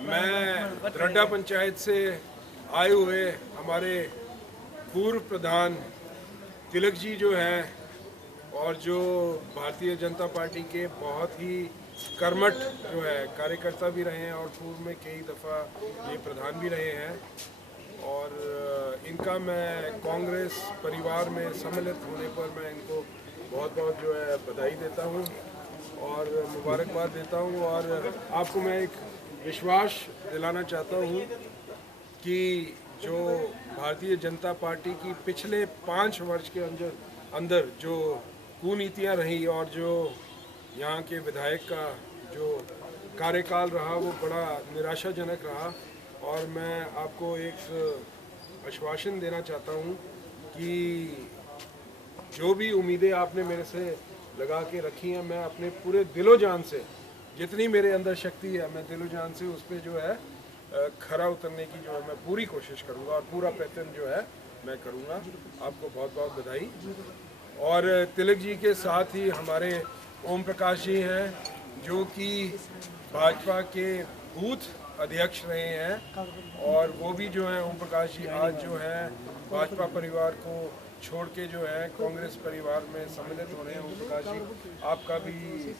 मैं दरड्डा पंचायत से आए हुए हमारे पूर्व प्रधान तिलक जी जो हैं और जो भारतीय जनता पार्टी के बहुत ही कर्मठ जो है कार्यकर्ता भी रहे हैं और पूर्व में कई दफ़ा ये प्रधान भी रहे हैं और इनका मैं कांग्रेस परिवार में सम्मिलित होने पर मैं इनको बहुत बहुत जो है बधाई देता हूँ और मुबारकबाद देता हूँ। और आपको मैं एक विश्वास दिलाना चाहता हूँ कि जो भारतीय जनता पार्टी की पिछले 5 वर्ष के अंदर जो कुनीतियाँ रही और जो यहाँ के विधायक का जो कार्यकाल रहा वो बड़ा निराशाजनक रहा। और मैं आपको एक आश्वासन देना चाहता हूँ कि जो भी उम्मीदें आपने मेरे से लगा के रखी हैं, मैं अपने पूरे दिलो जान से, जितनी मेरे अंदर शक्ति है, मैं दिलो जान से उस पर जो है खरा उतरने की जो है मैं पूरी कोशिश करूँगा और पूरा प्रयत्न जो है मैं करूँगा। आपको बहुत बहुत बधाई। और तिलक जी के साथ ही हमारे ओम प्रकाश जी हैं जो कि भाजपा के बूथ अध्यक्ष रहे हैं और वो भी जो है ओम प्रकाश जी आज जो है भाजपा परिवार को छोड़ के जो है कांग्रेस परिवार में सम्मिलित हो रहे हैं। ओम प्रकाश जी, आपका भी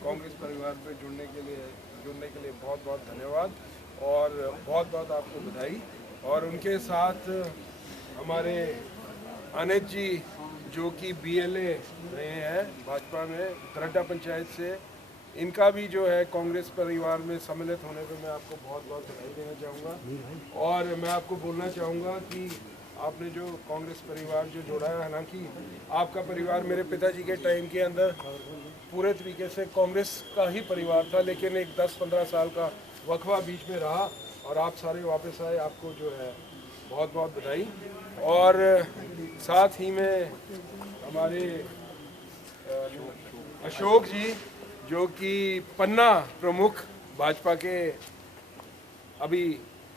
कांग्रेस परिवार पे जुड़ने के लिए बहुत बहुत धन्यवाद और बहुत बहुत आपको बधाई। और उनके साथ हमारे अनित जी जो कि BLA रहे हैं भाजपा में दरड्डा पंचायत से, इनका भी जो है कांग्रेस परिवार में सम्मिलित होने पे मैं आपको बहुत बहुत बधाई देना चाहूँगा। और मैं आपको बोलना चाहूँगा कि आपने जो कांग्रेस परिवार जो जोड़ा है, हालांकि आपका परिवार मेरे पिताजी के टाइम के अंदर पूरे तरीके से कांग्रेस का ही परिवार था, लेकिन एक 10-15 साल का वक्फा बीच में रहा और आप सारे वापस आए, आपको जो है बहुत बहुत बधाई। और साथ ही में हमारे अशोक जी जो कि पन्ना प्रमुख भाजपा के अभी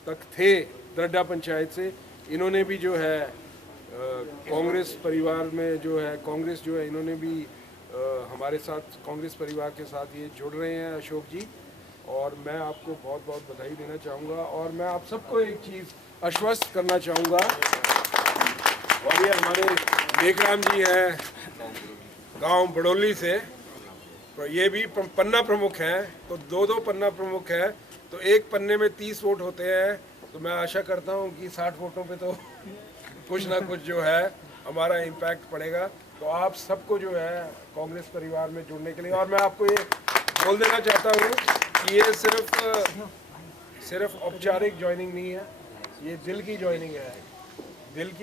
तक थे दरड्डा पंचायत से, इन्होंने भी जो है कांग्रेस परिवार में जो है कांग्रेस जो है इन्होंने भी हमारे साथ कांग्रेस परिवार के साथ ये जुड़ रहे हैं अशोक जी। और मैं आपको बहुत बहुत बधाई देना चाहूँगा और मैं आप सबको एक चीज़ आश्वस्त करना चाहूँगा। और ये हमारे लेखराम जी हैं गांव बड़ोली से, तो ये भी पन्ना प्रमुख हैं, तो दो पन्ना प्रमुख हैं, तो एक पन्ने में 30 वोट होते हैं। तो मैं आशा करता हूँ कि 60 वोटों पे तो कुछ ना कुछ जो है हमारा इम्पैक्ट पड़ेगा। तो आप सबको जो है कांग्रेस परिवार में जुड़ने के लिए, और मैं आपको ये बोल देना चाहता हूँ कि ये सिर्फ औपचारिक ज्वाइनिंग नहीं है, ये दिल की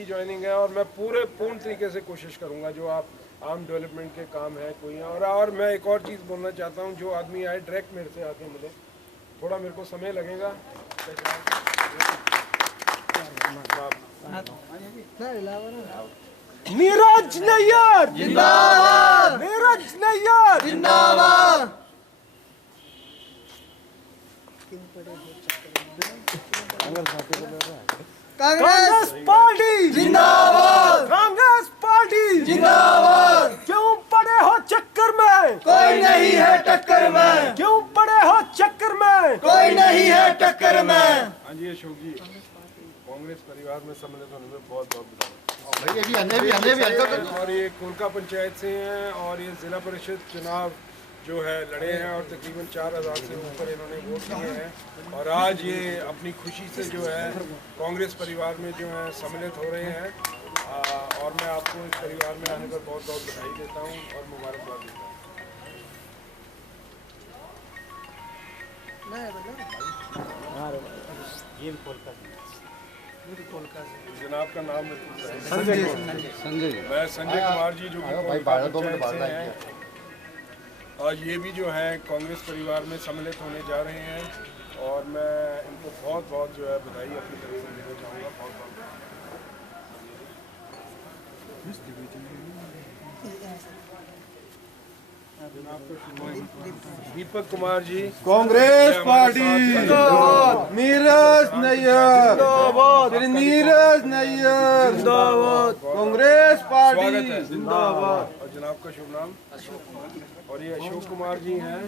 ज्वाइनिंग है। और मैं पूर्ण तरीके से कोशिश करूँगा जो आप आम डेवलपमेंट के काम है कोई है। और मैं एक और चीज़ बोलना चाहता हूँ, जो आदमी आए डायरेक्ट मेरे से आके मिले, थोड़ा मेरे को समय लगेगा। नीरज नैयर जिंदाबाद, नीरज नैयर जिंदाबाद। कांग्रेस पार्टी जिंदाबाद, कांग्रेस पार्टी जिंदाबाद। क्यों पड़े हो चक्कर में, कोई नहीं है टक्कर में, क्यों पड़े हो चक्कर में, कोई नहीं है टक्कर में। हाँ जी अशोक जी, कांग्रेस परिवार में सम्मिलित होने में बहुत बहुत बधाई। और ये कोलका पंचायत से हैं और ये जिला परिषद चुनाव जो है लड़े हैं और तकरीबन 4000 से ऊपर इन्होंने वोट दिए हैं। और आज ये अपनी खुशी से जो है कांग्रेस परिवार में जो है सम्मिलित हो रहे हैं। और मैं आपको इस परिवार में आने पर बहुत बहुत बधाई देता हूँ और मुबारकबाद देता हूँ। जनाब का नाम संजय, मैं संजय कुमार जी जो कि पंचायत से हैं। आज ये भी जो है कांग्रेस परिवार में सम्मिलित होने जा रहे हैं और मैं इनको बहुत बहुत जो है बधाई अपनी तरफ से देना चाहूँगा। बहुत बहुत दीपक कुमार जी कांग्रेस पार्टी नीरज नैयर जिंदाबाद, नीरज नैयर जिंदाबाद, कांग्रेस पार्टी जिंदाबाद। और जनाब का शुभ नाम? और ये अशोक कुमार जी हैं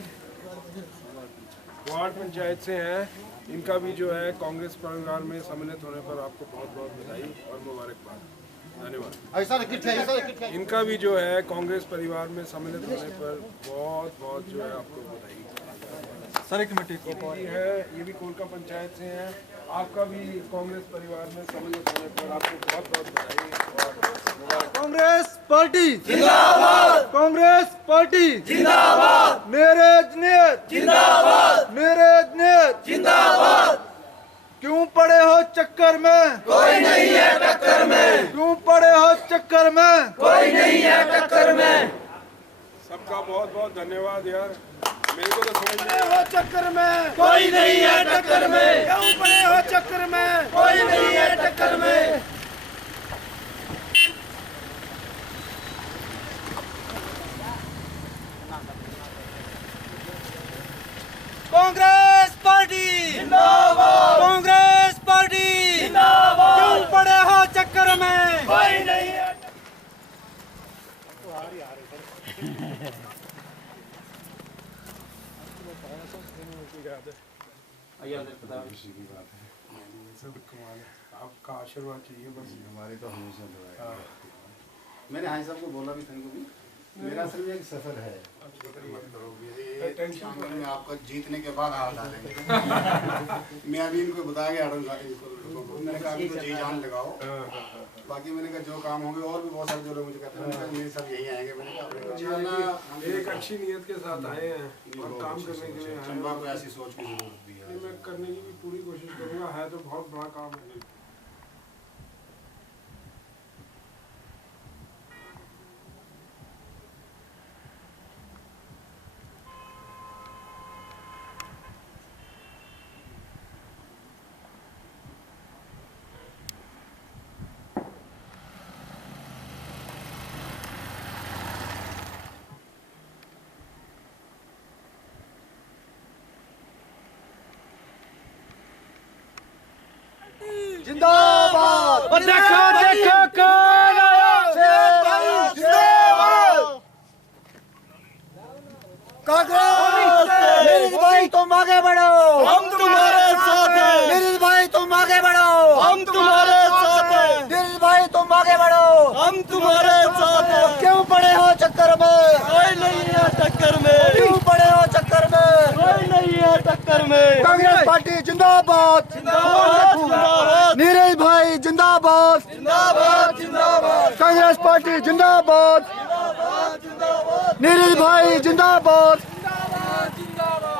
वार्ड पंचायत से हैं, इनका भी जो है कांग्रेस परिवार में सम्मिलित होने पर आपको बहुत बहुत बधाई और मुबारकबाद। धन्यवाद। इनका भी जो है कांग्रेस परिवार में सम्मिलित होने पर बहुत बहुत जो है आपको बधाई। सारी कमेटी को है, ये भी कोलका पंचायत से हैं, आपका भी कांग्रेस परिवार में सम्मिलित होने पर आपको बहुत बहुत बधाई और मुबारक। कांग्रेस पार्टी जिंदाबाद, कांग्रेस पार्टी जिंदाबाद, मेरे नेत जिंदाबाद, मेरे नेत जिंदाबाद। क्यों पड़े हो चक्कर में, कोई नहीं है टक्कर में, क्यों पड़े हो चक्कर में, कोई नहीं है टक्कर में। सबका बहुत बहुत धन्यवाद यार, मेरे को तो समझ नहीं हो चक्कर में, कोई नहीं है टक्कर में, क्यों पड़े हो चक्कर में, कोई नहीं है टक्कर में। कांग्रेस पार्टी जिंदाबाद, कांग्रेस पार्टी जिंदाबाद, क्यों पड़े हो चक्कर में, कोई नहीं है। आपका आशीर्वाद चाहिए बस। हमारी तो हमेशा दुआ है। मैंने हाई साहब को बोला भी था भी मेरा सिर्फ एक सफर है, मत करो मेरे शामिल में आपका जीतने के बाद हाथ डालेंगे। मैं अभी इनको बता गया इनको, मैंने कहा अभी तो जी जान लगाओ, बाकी मैंने कहा जो काम होंगे और भी बहुत सारे जो लोग मुझे कहते हैं मेरे सब यही आएंगे। मैंने कहा एक अच्छी नीयत के साथ आए हैं और काम करने के लिए आए चंबा को ऐसी सोच की जरूरत भी है। मैं करने की भी पूरी कोशिश करूंगा, है तो बहुत बड़ा काम है। जिंदाबाद। देखो देखो कौन आया, जिंदाबाद। कांग्रेस भाई तुम आगे बढ़ो, हम तुम्हारे साथ हैं। दिल भाई तुम आगे बढ़ो, हम तुम्हारे साथ हैं। दिल भाई तुम आगे बढ़ो, हम तुम्हारे साथ हैं। क्यों पड़े हो चक्कर में, कोई नहीं है टक्कर में, क्यों पड़े हो चक्कर में, कोई नहीं है टक्कर में। कांग्रेस पार्टी जिंदाबाद, जिंदाबाद, नीरज भाई जिंदाबाद, जिंदाबाद, जिंदाबाद। कांग्रेस पार्टी जिंदाबाद, नीरज भाई जिंदाबाद।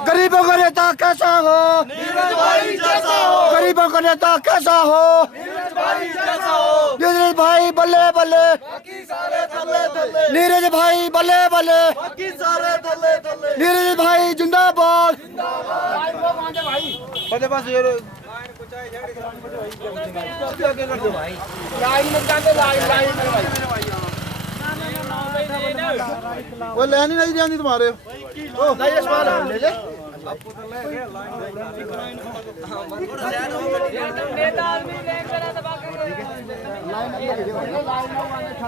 गरीबों का नेता कैसा हो, नीरज भाई जैसा हो। गरीबों का नेता कैसा हो, नीरज भाई जैसा हो। नीरज भाई बल्ले बल्ले, बाकी सारे थल्ले थल्ले। नीरज भाई बल्ले बल्ले, बाकी सारे थल्ले थल्ले। नीरज भाई जिंदाबाद, बड़े पास ये वो लाइन ही नहीं जानी तुम्हारे। ले ले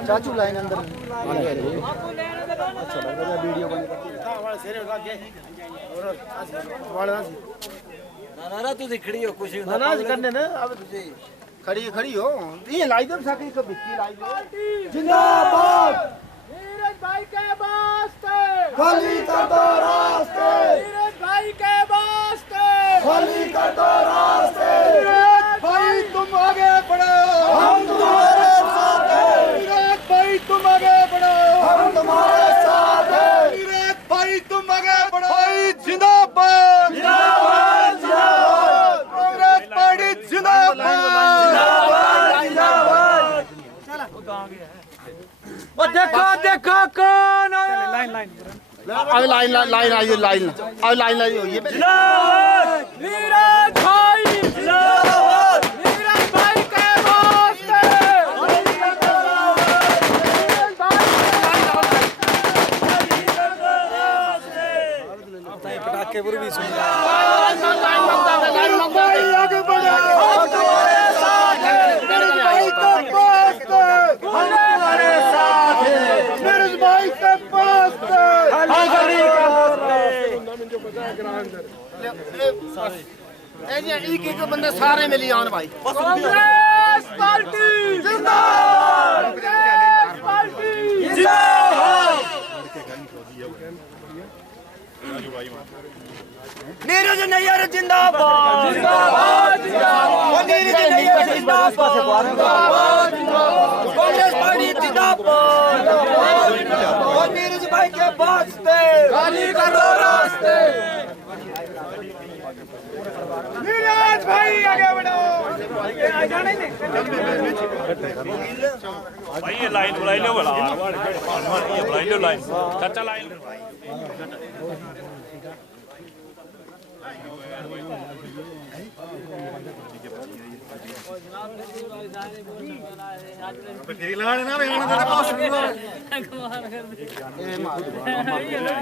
चाचू लाइन अंदर वीडियो ना तू खड़ी हो कुछ ना करने ना अब खड़ी खड़ी हो ये लाई दो साकी को बिक्की लाई दो। जिंदाबाद नीरज भाई के वास्ते, खाली कर दो रास्ते। नीरज भाई के वास्ते, खाली कर दो रास्ते। नीरज भाई तुम आगे बढ़ो, हम तुम्हारे साथ हैं। नीरज भाई तुम आगे बढ़ो, हम तुम्हारे साथ हैं। नीरज भाई तुम आगे बढ़ो। भाई जिंदाबाद, जिंदाबाद, जिंदाबाद। कांग्रेस पार्टी जिंदाबाद, जिंदाबाद, जिंदाबाद। वो देखो देखो कौन आया। लाइन लाइन अब लाइन लाइन आई लाइन अब लाइन लाई हुई है। नीरज भाई जिंदाबाद, नीरज भाई के वास्ते। पटाखे पूरी भी सुन आगे बढ़ो, हम तुम्हारे साथ हैं। नीरज भाई के वास्ते, हमारे साथ हैं। नीरज भाई के वास्ते, जो बताया ग्राम अंदर एक एक बंदे सारे मिली आन भाई। कांग्रेस पार्टी जिंदाबाद, कांग्रेस पार्टी जिंदाबाद, नीरज नैयर जिंदाबाद, जिंदाबाद, जिंदाबाद, नीरज नैयर जिंदाबाद, कांग्रेस पार्टी जिंदाबाद, और नीरज भाई के वास्ते खाली करो रास्ते, नीरज भाई आगे बढ़ो। भाई ये लाइन बुलाई लो बोला ये बुलाई लो लाइन चाचा लाइन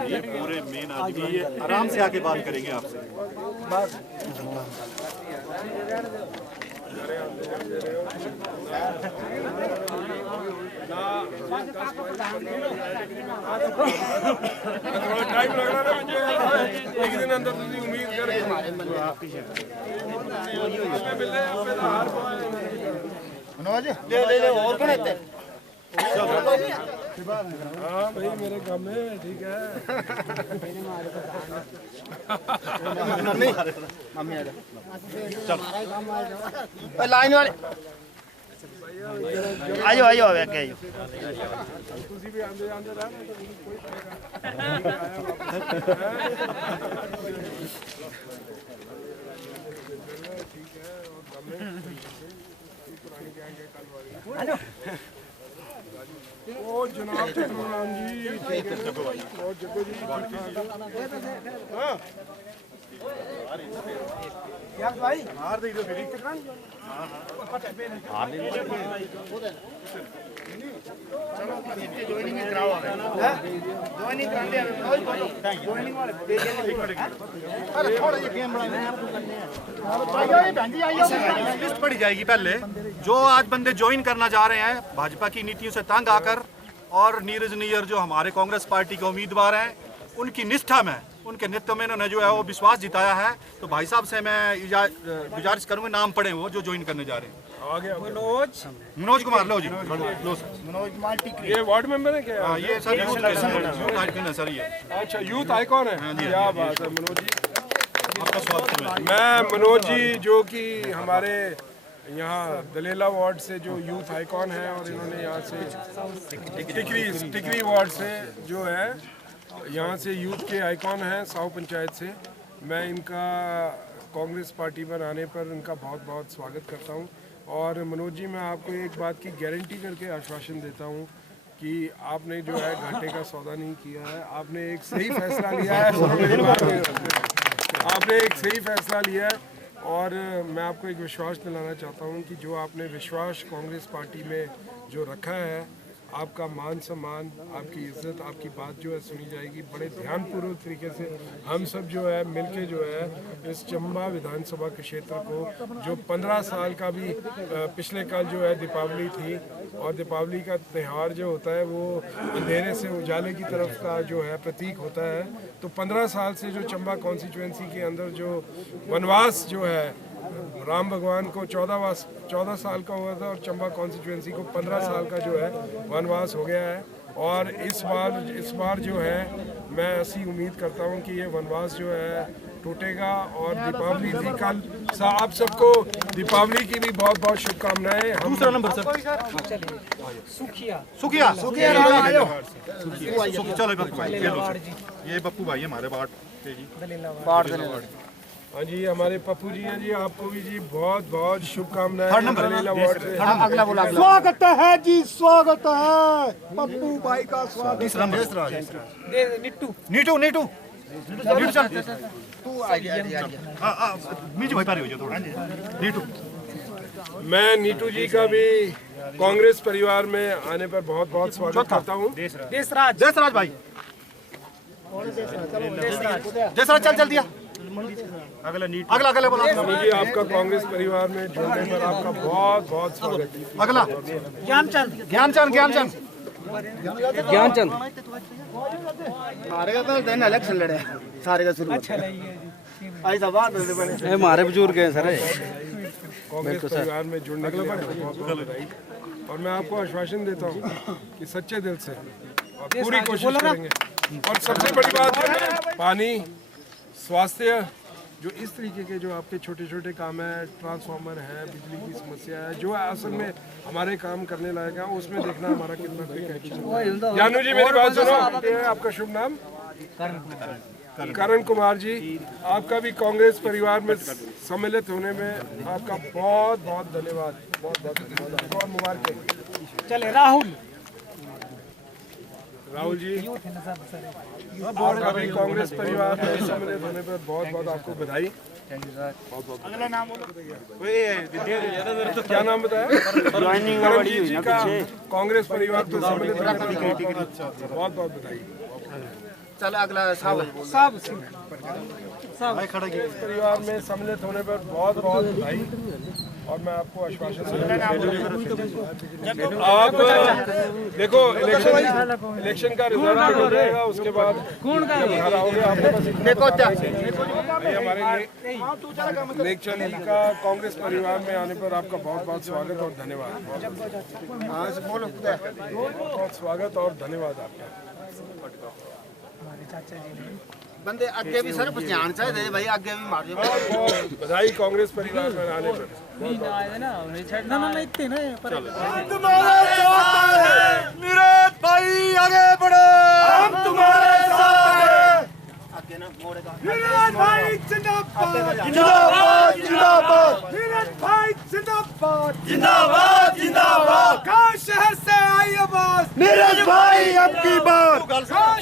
ये पूरे मेन आदमी ये आराम से आके बात करेंगे आपसे। थोड़ा टाइम लग रहा है मुझे, एक दिन अंदर तुझे उम्मीद करके मनोज ले ले ले और कौन है? हाँ भाई मेरे काम में ठीक है। मम्मी मम्मी आ जा चल लाइन वाले आयो आयो आवे के आयो तुझी भी आंदे आंदे रहा ना तो कोई ठीक है। और काम में पुरानी गैंग है कल वाली। ओ जनाब चतुराम जी ठीक है। और जग्गू जी हाँ यार भाई हार दे दो फिर ज्वाइनिंग कराओ ज्वाइनिंग कराते हैं ज्वाइनिंग वाले अरे थोड़ा ये गेम बनाने आइयो ये बहन जी आइयो लिस्ट पड़ी जाएगी पहले जो आज बंदे ज्वाइन करना चाह रहे हैं भाजपा की नीतियों से तंग आकर और नीरज नैयर जो हमारे कांग्रेस पार्टी के उम्मीदवार हैं उनकी निष्ठा में उनके नेतृत्व में इन्होंने जो है वो विश्वास जिताया है। तो भाई साहब से मैं गुजारिश करूंगा नाम पढ़े वो जो ज्वाइन करने जा रहे हैं। आगे मनोज कुमार लो जी लो सर। मनोज कुमार टिकरी ये वार्ड मेंबर है क्या? हाँ ये सर यूथ आइकन है सर ये अच्छा यूथ आइकॉन है। क्या बात है मनोज जी। आपका स्वागत है। मैं मनोज जी जो कि हमारे यहाँ दलेला वार्ड से जो यूथ आइकॉन है और इन्होंने यहाँ से टिकरी वार्ड से जो है यहाँ से यूथ के आइकॉन हैं साव पंचायत से। मैं इनका कांग्रेस पार्टी पर आने पर इनका बहुत बहुत स्वागत करता हूँ। और मनोज जी मैं आपको एक बात की गारंटी करके आश्वासन देता हूँ कि आपने जो है घाटे का सौदा नहीं किया है। आपने एक सही फैसला लिया है। आपने एक सही फैसला लिया है और मैं आपको एक विश्वास दिलाना चाहता हूँ कि जो आपने विश्वास कांग्रेस पार्टी में जो रखा है आपका मान सम्मान आपकी इज्जत आपकी बात जो है सुनी जाएगी। बड़े ध्यानपूर्वक तरीके से हम सब जो है मिलके जो है इस चंबा विधानसभा के क्षेत्र को जो 15 साल का भी पिछले कल जो है दीपावली थी और दीपावली का त्यौहार जो होता है वो अंधेरे से उजाले की तरफ का जो है प्रतीक होता है। तो 15 साल से जो चंबा कॉन्स्टिट्यूएंसी के अंदर जो वनवास जो है राम भगवान को 14 साल का हुआ था और चंबा कॉन्स्टिट्यूएंसी को 15 साल का जो है वनवास हो गया है। और इस बार जो है मैं ऐसी उम्मीद करता हूं कि ये वनवास जो है टूटेगा। और दीपावली थी कल, आप सबको दीपावली की भी बहुत बहुत शुभकामनाएं। दूसरा नंबर सर सुखिया चलो बप्पू भाई ये बप्पू भाई हमारे वार्ड हाँ जी हमारे पप्पू जी हैं जी। आपको भी जी बहुत बहुत शुभकामनाएं। स्वागत है जी स्वागत है पप्पू भाई का स्वागत। नीटू चल तू आ गया नीचे भाई पारी हो जाओ थोड़ा नीटू। मैं नीटू जी का भी कांग्रेस परिवार में आने पर बहुत बहुत स्वागत करता हूँ। देशराज भाई देशराज चल दिया अगला बोला जी आपका कांग्रेस परिवार में जुड़ने पर आपका बहुत बहुत स्वागत है। अगला ज्ञानचंद हमारे का तो दिन इलेक्शन लड़े सारे का शुरू। अच्छा ऐसा बात होते बने हमारे बुजुर्ग हैं सर। कांग्रेस परिवार में जुड़ने के लिए आपको बहुत बहुत बधाई। और मैं आपको आश्वासन देता हूँ कि सच्चे दिल से और पूरी कोशिश करेंगे। और सबसे बड़ी बात है पानी, स्वास्थ्य, जो इस तरीके के जो आपके छोटे छोटे काम है, ट्रांसफार्मर है, बिजली की समस्या है, जो असल में हमारे काम करने लायक है, उसमें देखना हमारा कितना क्विक एक्शन है। जानू जी मेरी बात सुनो, ये है आपका शुभ नाम करण कुमार जी, आपका भी कांग्रेस परिवार में सम्मिलित होने में आपका बहुत बहुत धन्यवाद, बहुत बहुत धन्यवाद और मुबारक। चले राहुल जी, आपका भी कांग्रेस परिवार में सम्मिलित होने पर बहुत बहुत आपको बधाई। अगला नाम बोलो। क्या नाम बताया? करणजीत जी का कांग्रेस परिवार में सम्मिलित होने पर बहुत बहुत बधाई। चल अगला साहब परिवार में सम्मिलित होने पर बहुत बहुत बधाई। और मैं आपको आश्वासन आप देखो इलेक्शन का रिजल्ट हो जाएगा, उसके बाद घर आओगे आपके पास हमारे नेकचंद जी का कांग्रेस परिवार में आने पर आपका बहुत बहुत स्वागत और धन्यवाद। बहुत स्वागत और धन्यवाद आपका। बंदे आगे भी सर ध्यान चाहिए भाई, आगे भी मार बहुत बधाई कांग्रेस परिवार में आने पर। नीरज भाई आगे बढ़ो, हम तुम्हारे साथ हैं। नीरज भाई जिंदाबाद जिंदाबाद जिंदाबाद, नीरज भाई जिंदाबाद जिंदाबाद जिंदाबाद। गाँव शहर से आई आवाज, नीरज भाई अब की बात। गाँव शहर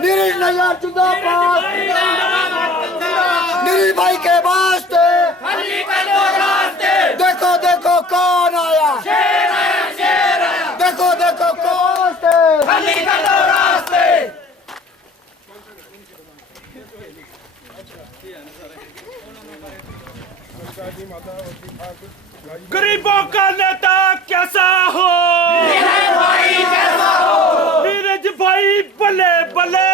नीरज नैयर जिंदाबाद, नीरज भाई के वास्ते देखो देखो कौन आया, देखो देखो कौन गरीबों का नेता कैसा हो, नीरज भाई बल्ले बल्ले,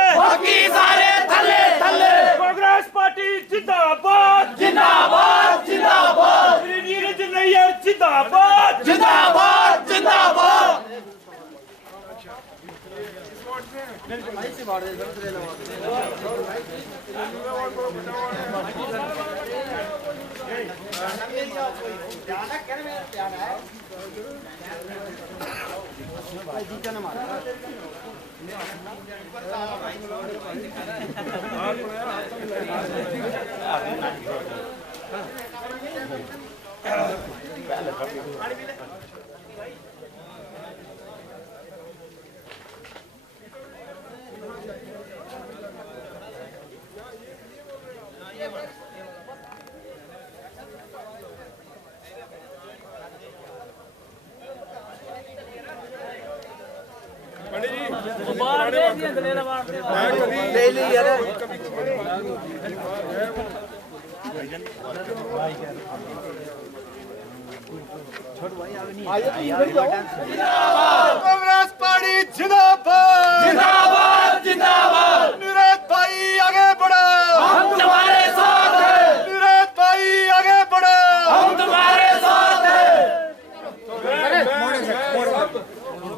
सारे थले थले, कांग्रेस पार्टी जिंदाबाद जिंदाबाद जिंदाबाद, नीरज नैयर जिंदाबाद जिंदाबाद जिंदाबाद। कांग्रेस पार्टी जिंदाबाद जिंदाबाद जिंदाबाद। नीरज भाई आगे बढ़ो, हम तुम्हारे साथ हैं। नीरज भाई आगे बढ़ो, हम तुम्हारे साथ हैं।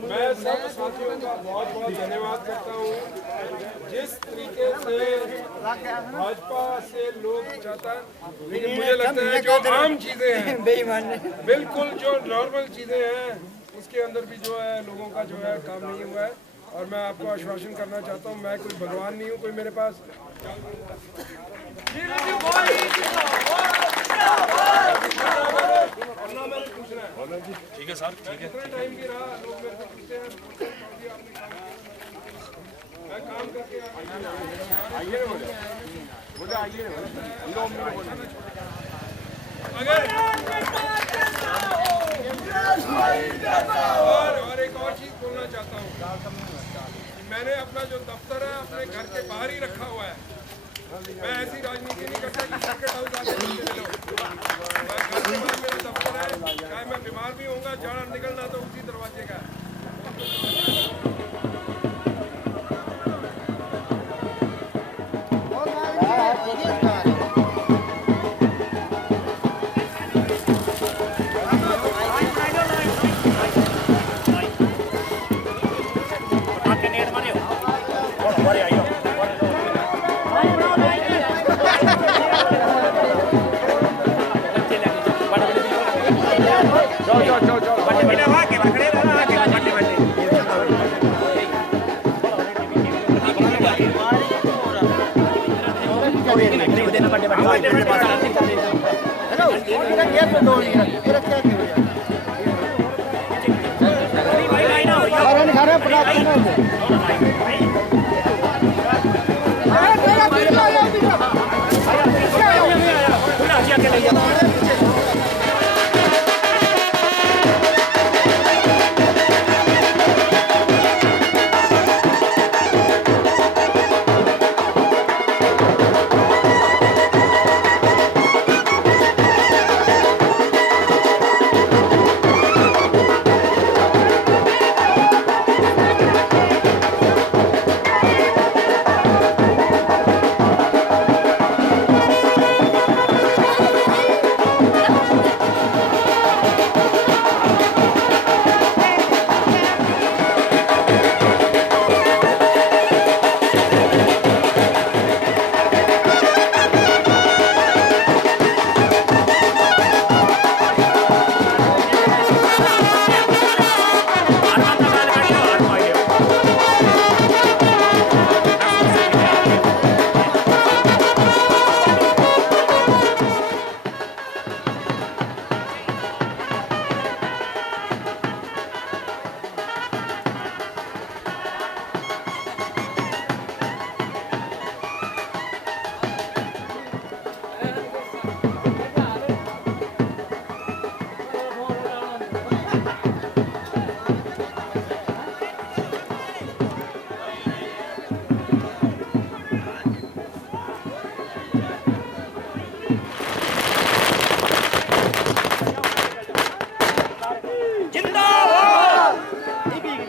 मैं सब साथियों का बहुत बहुत धन्यवाद करता हूँ। जिस तरीके से भाजपा से लोग चाहता है, लेकिन मुझे लगता है जो आम चीजें हैं, बिल्कुल जो नॉर्मल चीजें हैं, उसके अंदर भी जो है लोगों का जो है काम नहीं हुआ है। और मैं आपको आश्वासन करना चाहता हूँ, मैं कोई भगवान नहीं हूँ कोई मेरे पास। ठीक है सर, ठीक है। टाइम भी रहा, लोग मेरे को पूछते हैं, मैं काम करके आइए और एक और चीज बोलना चाहता हूँ, मैंने अपना जो दफ्तर है अपने घर के बाहर ही रखा हुआ है। मैं ऐसी राजनीति नहीं करता कि सर्किट हाउस आके घर के बाहर मेरा दफ्तर है। चाहे मैं बीमार भी होऊंगा, जाना निकलना तो उसी दरवाजे का है।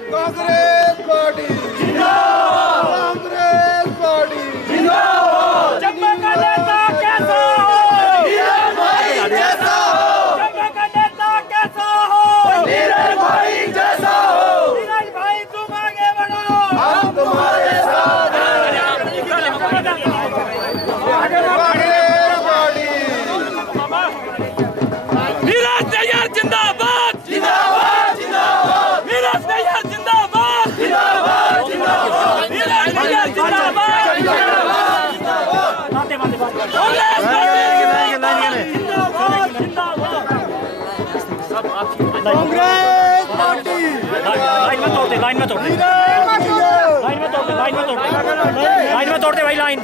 कांग्रेस पार्टी जिंदाबाद, कांग्रेस पार्टी जिंदाबाद। चंपा का नेता कैसा हो? नीरज भाई जैसा हो। चंपा का नेता कैसा हो? नीरज भाई जैसा हो। नीरज भाई तुम आगे बढ़ो, हम तुम्हारे साथ हैं। कांग्रेस पार्टी नीरज नैयर जिंदाबाद, जिंदाबाद जिंदाबाद नीरज नैयर जिंदाबाद, जिंदाबाद जिंदाबाद नीरज नैयर जिंदाबाद, कांग्रेस पार्टी जिंदाबाद। कांग्रेस पार्टी लाइन में तोड़ते भाई लाइन।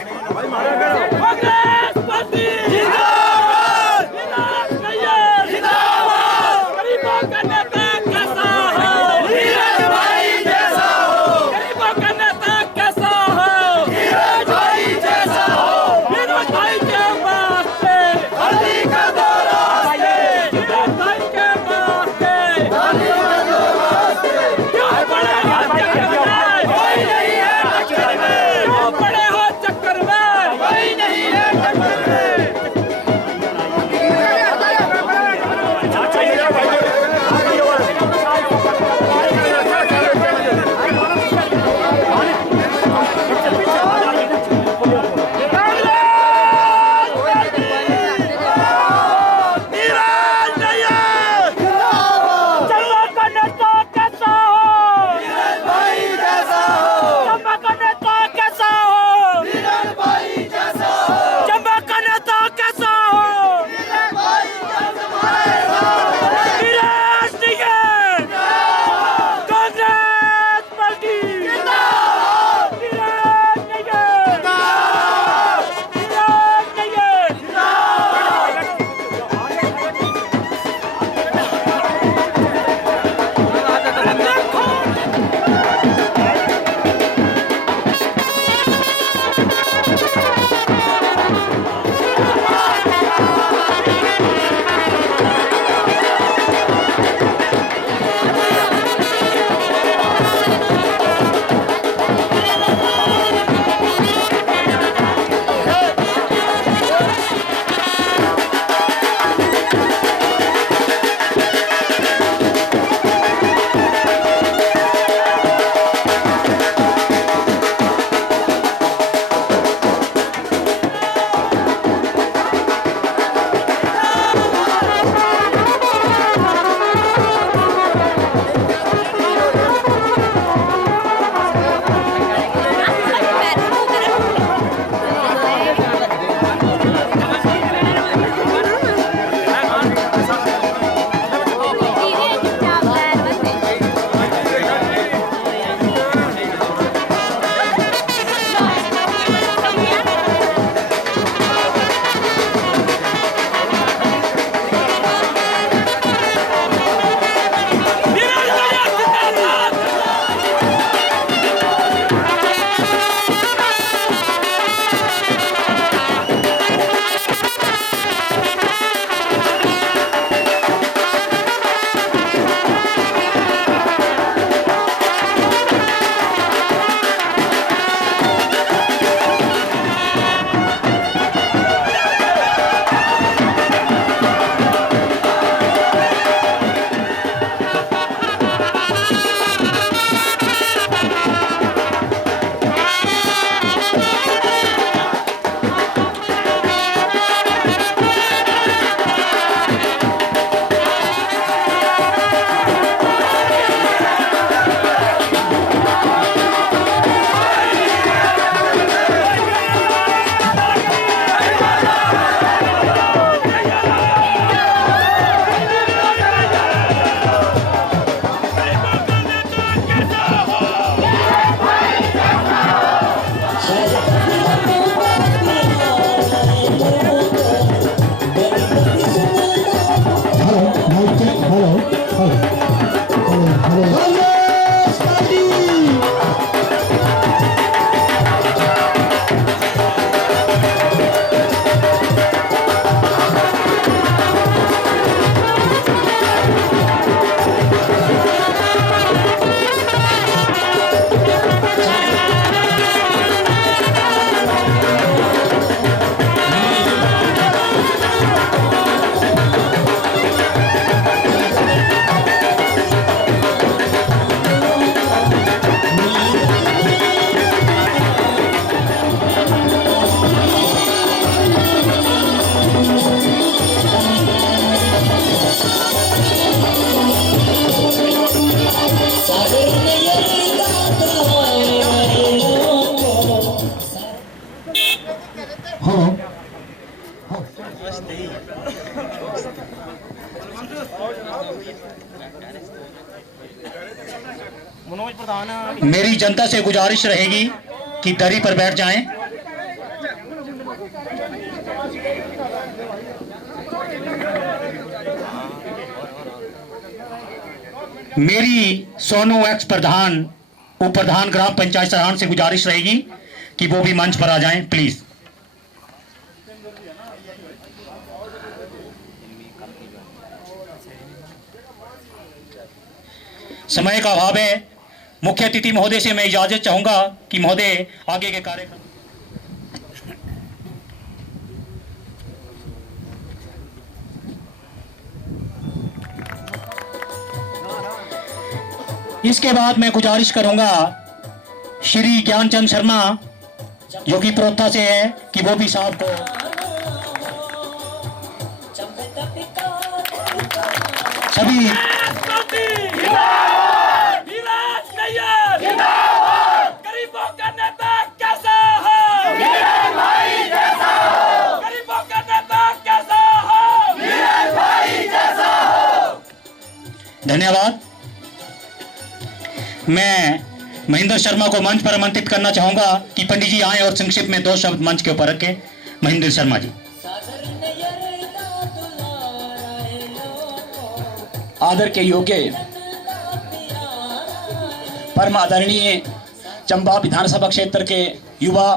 कांग्रेस पार्टी जिंदाबाद, नीरज नैयर जिंदाबाद। गरीबों का नेता कैसा हो? नीरज भाई जैसा हो। गरीबों का नेता कैसा हो? नीरज भाई जैसा हो। नीरज भाई के वास्ते हल्दी का दो रास्ते, नीरज भाई के वास्ते हल्दी का दो रास्ते। क्यों पड़े हो चक्कर में? कोई नहीं है टक्कर में, क्यों पड़े हो चक्कर में? कोई नहीं है टक्कर में। मेरी जनता से गुजारिश रहेगी कि दरी पर बैठ जाएं। मेरी सोनू एक्स प्रधान उप प्रधान ग्राम पंचायत सराहन से गुजारिश रहेगी कि वो भी मंच पर आ जाएं प्लीज। समय का अभाव है। मुख्य अतिथि महोदय से मैं इजाजत चाहूंगा कि महोदय आगे के कार्यक्रम। इसके बाद मैं गुजारिश करूंगा श्री ज्ञानचंद शर्मा जो कि प्रोत्था से है कि वो भी साहब को सभी गरीबों का नेता कैसा है? गरीबों का नेता कैसा है? धन्यवाद। मैं महेंद्र शर्मा को मंच पर आमंत्रित करना चाहूंगा कि पंडित जी आए और संक्षिप्त में 2 शब्द मंच के ऊपर रखें। महेंद्र शर्मा जी। आदर के योग्य परम आदरणीय चंबा विधानसभा क्षेत्र के युवा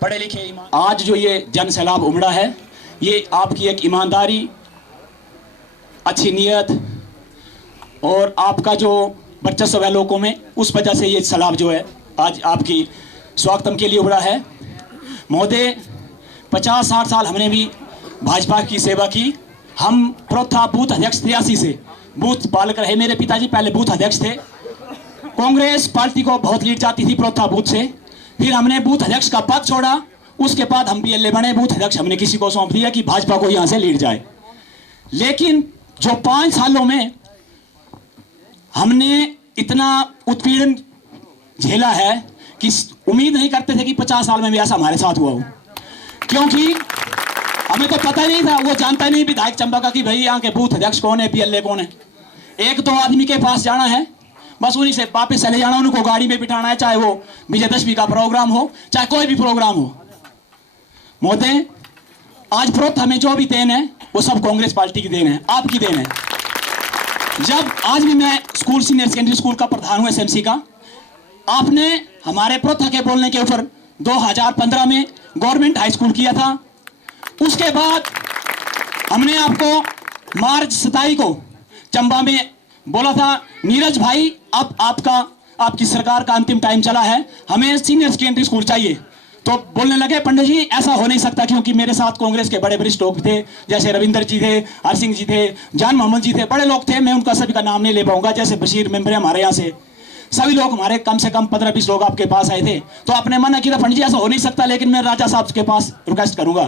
पढ़े लिखे, आज जो ये जन सैलाब उमड़ा है, ये आपकी एक ईमानदारी, अच्छी नीयत और आपका जो वर्चस्व है लोगों में, उस वजह से ये सैलाब जो है आज आपकी स्वागतम के लिए उमड़ा है। महोदय, 50-60 साल हमने भी भाजपा की सेवा की। हम प्रोत्था बूथ अध्यक्ष 83 से बूथ पालक रहे। मेरे पिताजी पहले बूथ अध्यक्ष थे। कांग्रेस पार्टी को बहुत लीड जाती थी प्रोत्था बूथ से। फिर हमने बूथ अध्यक्ष का पद छोड़ा। उसके बाद हम PLA बने। बूथ अध्यक्ष हमने किसी को सौंप दिया कि भाजपा को यहाँ से लीड जाए। लेकिन जो 5 सालों में हमने इतना उत्पीड़न झेला है कि उम्मीद नहीं करते थे कि 50 साल में भी ऐसा हमारे साथ हुआ हो, क्योंकि हमें तो पता नहीं था, वो जानता नहीं विधायक चंबा का कि भाई यहाँ के बूथ अध्यक्ष कौन है, PLA कौन है। 1-2 आदमी के पास जाना है, बस उन्हीं से वापस चले जाना, उनको गाड़ी में बिठाना है, चाहे वो विजयदशमी का प्रोग्राम हो, चाहे कोई भी प्रोग्राम हो। महोदय, आज प्रोत्था में जो भी देन है वो सब कांग्रेस पार्टी की देन है, आपकी देन है। जब आज भी मैं स्कूल सीनियर सेकेंडरी स्कूल का प्रधान हूँ SMC का, आपने हमारे प्रोत्था के बोलने के ऊपर 2015 में गवर्नमेंट हाई स्कूल किया था। उसके बाद हमने आपको मार्च 27 को चंबा में बोला था, नीरज भाई अब आपकी सरकार का अंतिम टाइम चला है, हमें सीनियर सेकेंडरी स्कूल चाहिए। तो बोलने लगे, पंडित जी ऐसा हो नहीं सकता, क्योंकि मेरे साथ कांग्रेस के बड़े वरिष्ठ लोग थे, जैसे रविंदर जी थे, हर सिंह जी थे, जान मोहम्मद जी थे, बड़े लोग थे, मैं उनका सभी का नाम नहीं ले पाऊंगा, जैसे बशीर मेंबर हमारे यहाँ से सभी लोग, हमारे कम से कम 15-20 लोग आपके पास आए थे। तो आपने मना किया, पंडित जी ऐसा हो नहीं सकता, लेकिन मैं राजा साहब के पास रिक्वेस्ट करूंगा।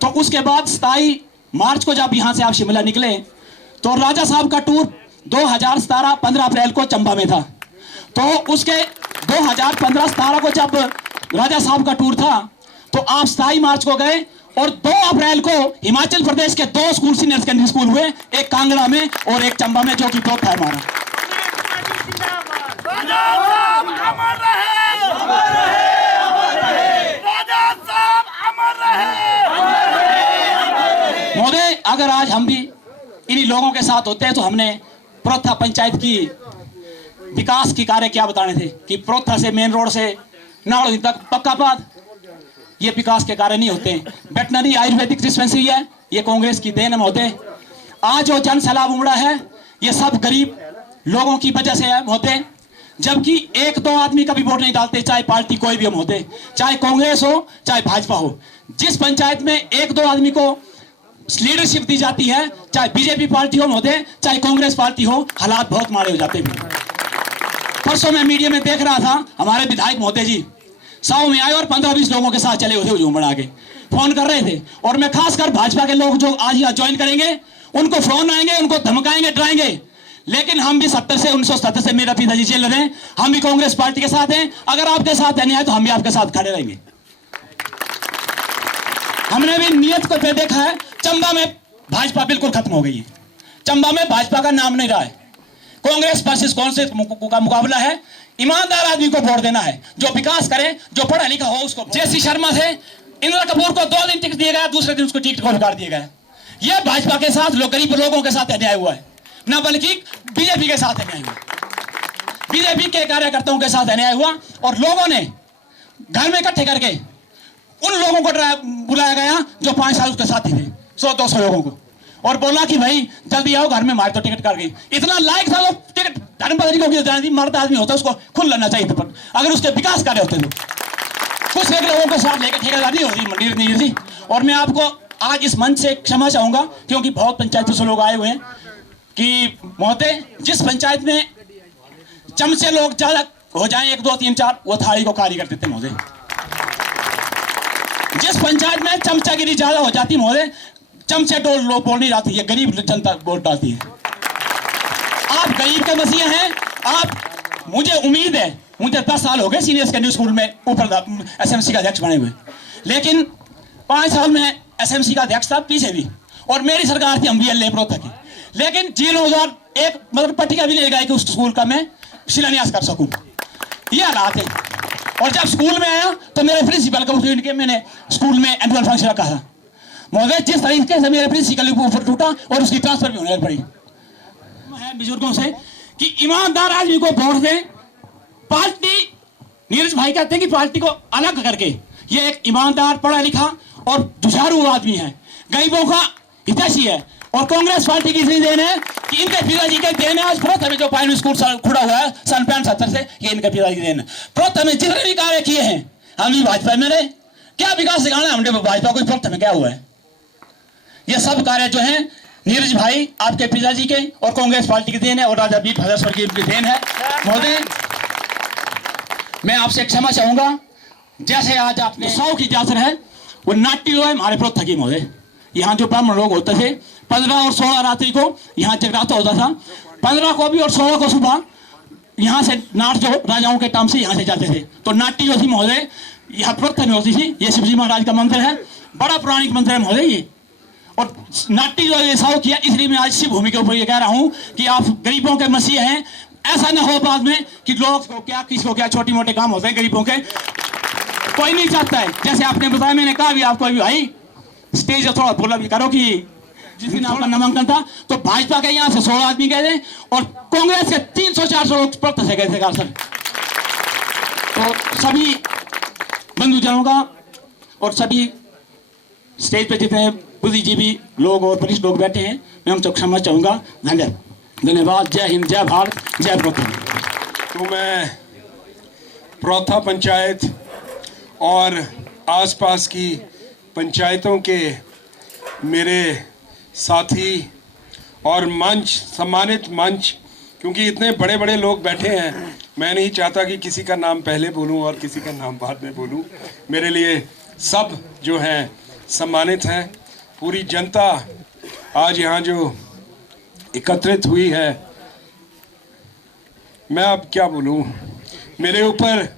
तो उसके बाद 27 मार्च को जब यहाँ से आप शिमला निकले, तो राजा साहब का टूर 2017 15 अप्रैल को चंबा में था। तो उसके 2015-17 को जब राजा साहब का टूर था, तो आप 27 मार्च को गए और 2 अप्रैल को हिमाचल प्रदेश के 2 स्कूल सीनियर सेकेंडरी स्कूल हुए, एक कांगड़ा में और एक चंबा में, जो कि प्रोत्था है हमारा। महोदय, अगर आज हम भी इन्हीं लोगों के साथ होते हैं तो हमने प्रोत्था पंचायत की विकास की कार्य क्या बताने थे कि प्रोत्था से मेन रोड से नाड़ोदी तक पक्का पाद, ये विकास के कार्य नहीं होते। वेटनरी आयुर्वेदिक डिस्पेंसरी है, ये कांग्रेस की देन है महोदय। आज जो जन सैलाब उमड़ा है, ये सब गरीब लोगों की वजह से है महोदय। जबकि 1-2 आदमी का भी वोट नहीं डालते, चाहे पार्टी कोई भी हो महोदय, चाहे कांग्रेस हो चाहे भाजपा हो। जिस पंचायत में 1-2 आदमी को लीडरशिप दी जाती है, चाहे बीजेपी पार्टी हो महोदय, चाहे कांग्रेस पार्टी हो, हालात बहुत माड़े हो जाते हैं। परसों मैं मीडिया में देख रहा था, हमारे विधायक महोदय जी 100 में आए और 15-20 लोगों के साथ चले हुए झूम बना के फोन कर रहे थे। और मैं खासकर भाजपा के लोग जो आज यहाँ ज्वाइन करेंगे, उनको फोन आएंगे, उनको धमकाएंगे, डराएंगे। लेकिन हम भी 70 से 1970 से मेरा पिताजी जेल रहे, हम भी कांग्रेस पार्टी के साथ हैं। अगर आपके साथ नहीं है तो हम भी आपके साथ खड़े रहेंगे। हमने भी नियत को देखा है, चंबा में भाजपा बिल्कुल खत्म हो गई है। चंबा में भाजपा का नाम नहीं रहा है। कांग्रेस वर्सेस कांग्रेस का मुकाबला है। ईमानदार आदमी को वोट देना है, जो विकास करे, जो पढ़ा लिखा हो उसको। जैसी शर्मा से इंदिरा कपूर को 2 दिन टिकट दिया गया, दूसरे दिन उसको टिकट को निकाल दिया गया। यह भाजपा के साथ गरीब लोगों के साथ अन्याय हुआ है, न बल्कि बीजेपी के साथ अन्याय हुआ। बीजेपी के कार्यकर्ताओं के साथ अन्याय हुआ और लोगों ने घर में इकट्ठे करके उन लोगों को बुलाया गया जो 5 साल उसके साथी थे, 100-200 लोगों को, और बोला कि भाई जल्दी आओ घर में, हमारे तो टिकट कर गई। इतना लायक था वो टिकट धर्मपत्नी को, मर्द आदमी होता उसको खुद लेना चाहिए था, अगर उसके विकास कार्य होते तो। कुछ एक लोगों को साथ लेकर ठेकेदार नहीं होती। और मैं आपको आज इस मंच से क्षमा चाहूंगा, क्योंकि बहुत पंचायतों से लोग आए हुए हैं कि महोदय जिस पंचायत में चमचे लोग ज्यादा हो जाएं, 1, 2, 3, 4, वो थाली को खाली कर देते महोदय। जिस पंचायत में चमचागिरी ज्यादा हो जाती महोदय, चमचे डोल लोग बोल नहीं जाती है, गरीब जनता वोट डालती है। आप गरीब के मसीहा हैं। आप, मुझे उम्मीद है, मुझे 10 साल हो गए सीनियर सेकेंडरी स्कूल में ऊपर एसएमसी का अध्यक्ष बने हुए, लेकिन 5 साल में एसएमसी का अध्यक्ष था पीछे भी, और मेरी सरकार थी, हम भी लेबरों तक, लेकिन 2001 मतलब पट्टिका भी नहीं लगाई कि उस स्कूल का मैं शिलान्यास कर सकूं। यह हालात है। और जब स्कूल में आया तो मेरे प्रिंसिपल को के मैंने स्कूल में एनुअल फंक्शन रखा था महोदय, जिस तरीके से मेरे प्रिंसिपल के ऊपर टूटा और उसकी ट्रांसफर भी होने पड़ी है बुजुर्गों से कि ईमानदार आदमी को वोट दें। पार्टी, नीरज भाई कहते हैं कि पार्टी को अलग करके, ये एक ईमानदार पढ़ा लिखा और जुझारू आदमी है, गरीबों का हितैषी है। और कांग्रेस पार्टी की इतनी देन है कि इनके पिताजी के देन है। आज प्रोत्थम जो प्राइमरी स्कूल खुड़ा हुआ है सन 65 से, ये इनके पिताजी की देन है। प्रोत्थम में जितने भी कार्य किए हैं हम भी भाजपा में रहे, क्या विकास दिखाना है हमने भाजपा को, प्रोत्थम में क्या हुआ है? ये सब कार्य जो है नीरज भाई आपके पिताजी के और कांग्रेस पार्टी की देन है, और राजा वीर भद्रेश्वर की उनकी देन है। महोदय मैं आपसे क्षमा चाहूंगा, जैसे आज आपने 100 की जासर है, वो नाट्य है हमारे प्रोत्थम की महोदय। यहाँ जो ब्राह्मण लोग होते थे 15 और 16 रात्रि को यहाँ जगराता होता था, 15 को भी और 16 को सुबह यहाँ से नाट जो राजाओं के टाइम से यहाँ से जाते थे, तो नाट्य जो थी महोदय यहाँ प्रोत्थम में होती थी। ये शिवजी महाराज का मंदिर है, बड़ा पौराणिक मंदिर है महोदय ये। और नाट्य जो ये साव किया, इसलिए मैं आज शिव भूमि के ऊपर ये कह रहा हूँ कि आप गरीबों के मसीह हैं। ऐसा न हो बाद में कि लोग को क्या, किसको क्या, छोटे मोटे काम होते हैं गरीबों के, कोई नहीं चाहता है। जैसे आपने बताया, मैंने कहा भी आपको भाई स्टेज थोड़ा बोला भी करो कि जिस दिन आपका नामांकन था तो भाजपा के यहाँ से 16 आदमी गए थे और कांग्रेस के 300-400 लोग प्रत्यक्ष से गए थे सर। तो सभी बंधुजनों का और सभी स्टेज पे जितने बुद्धिजीवी लोग और वरिष्ठ लोग बैठे हैं, मैं उनको क्षमा चाहूंगा। धन्यवाद। जय हिंद, जय भारत, जय प्रोत्थम। तो मैं प्रोत्था पंचायत और आसपास की पंचायतों के मेरे साथी और मंच, सम्मानित मंच, क्योंकि इतने बड़े बड़े लोग बैठे हैं, मैं नहीं चाहता कि किसी का नाम पहले बोलूं और किसी का नाम बाद में बोलूं। मेरे लिए सब जो हैं सम्मानित हैं। पूरी जनता आज यहाँ जो एकत्रित हुई है, मैं अब क्या बोलूं, मेरे ऊपर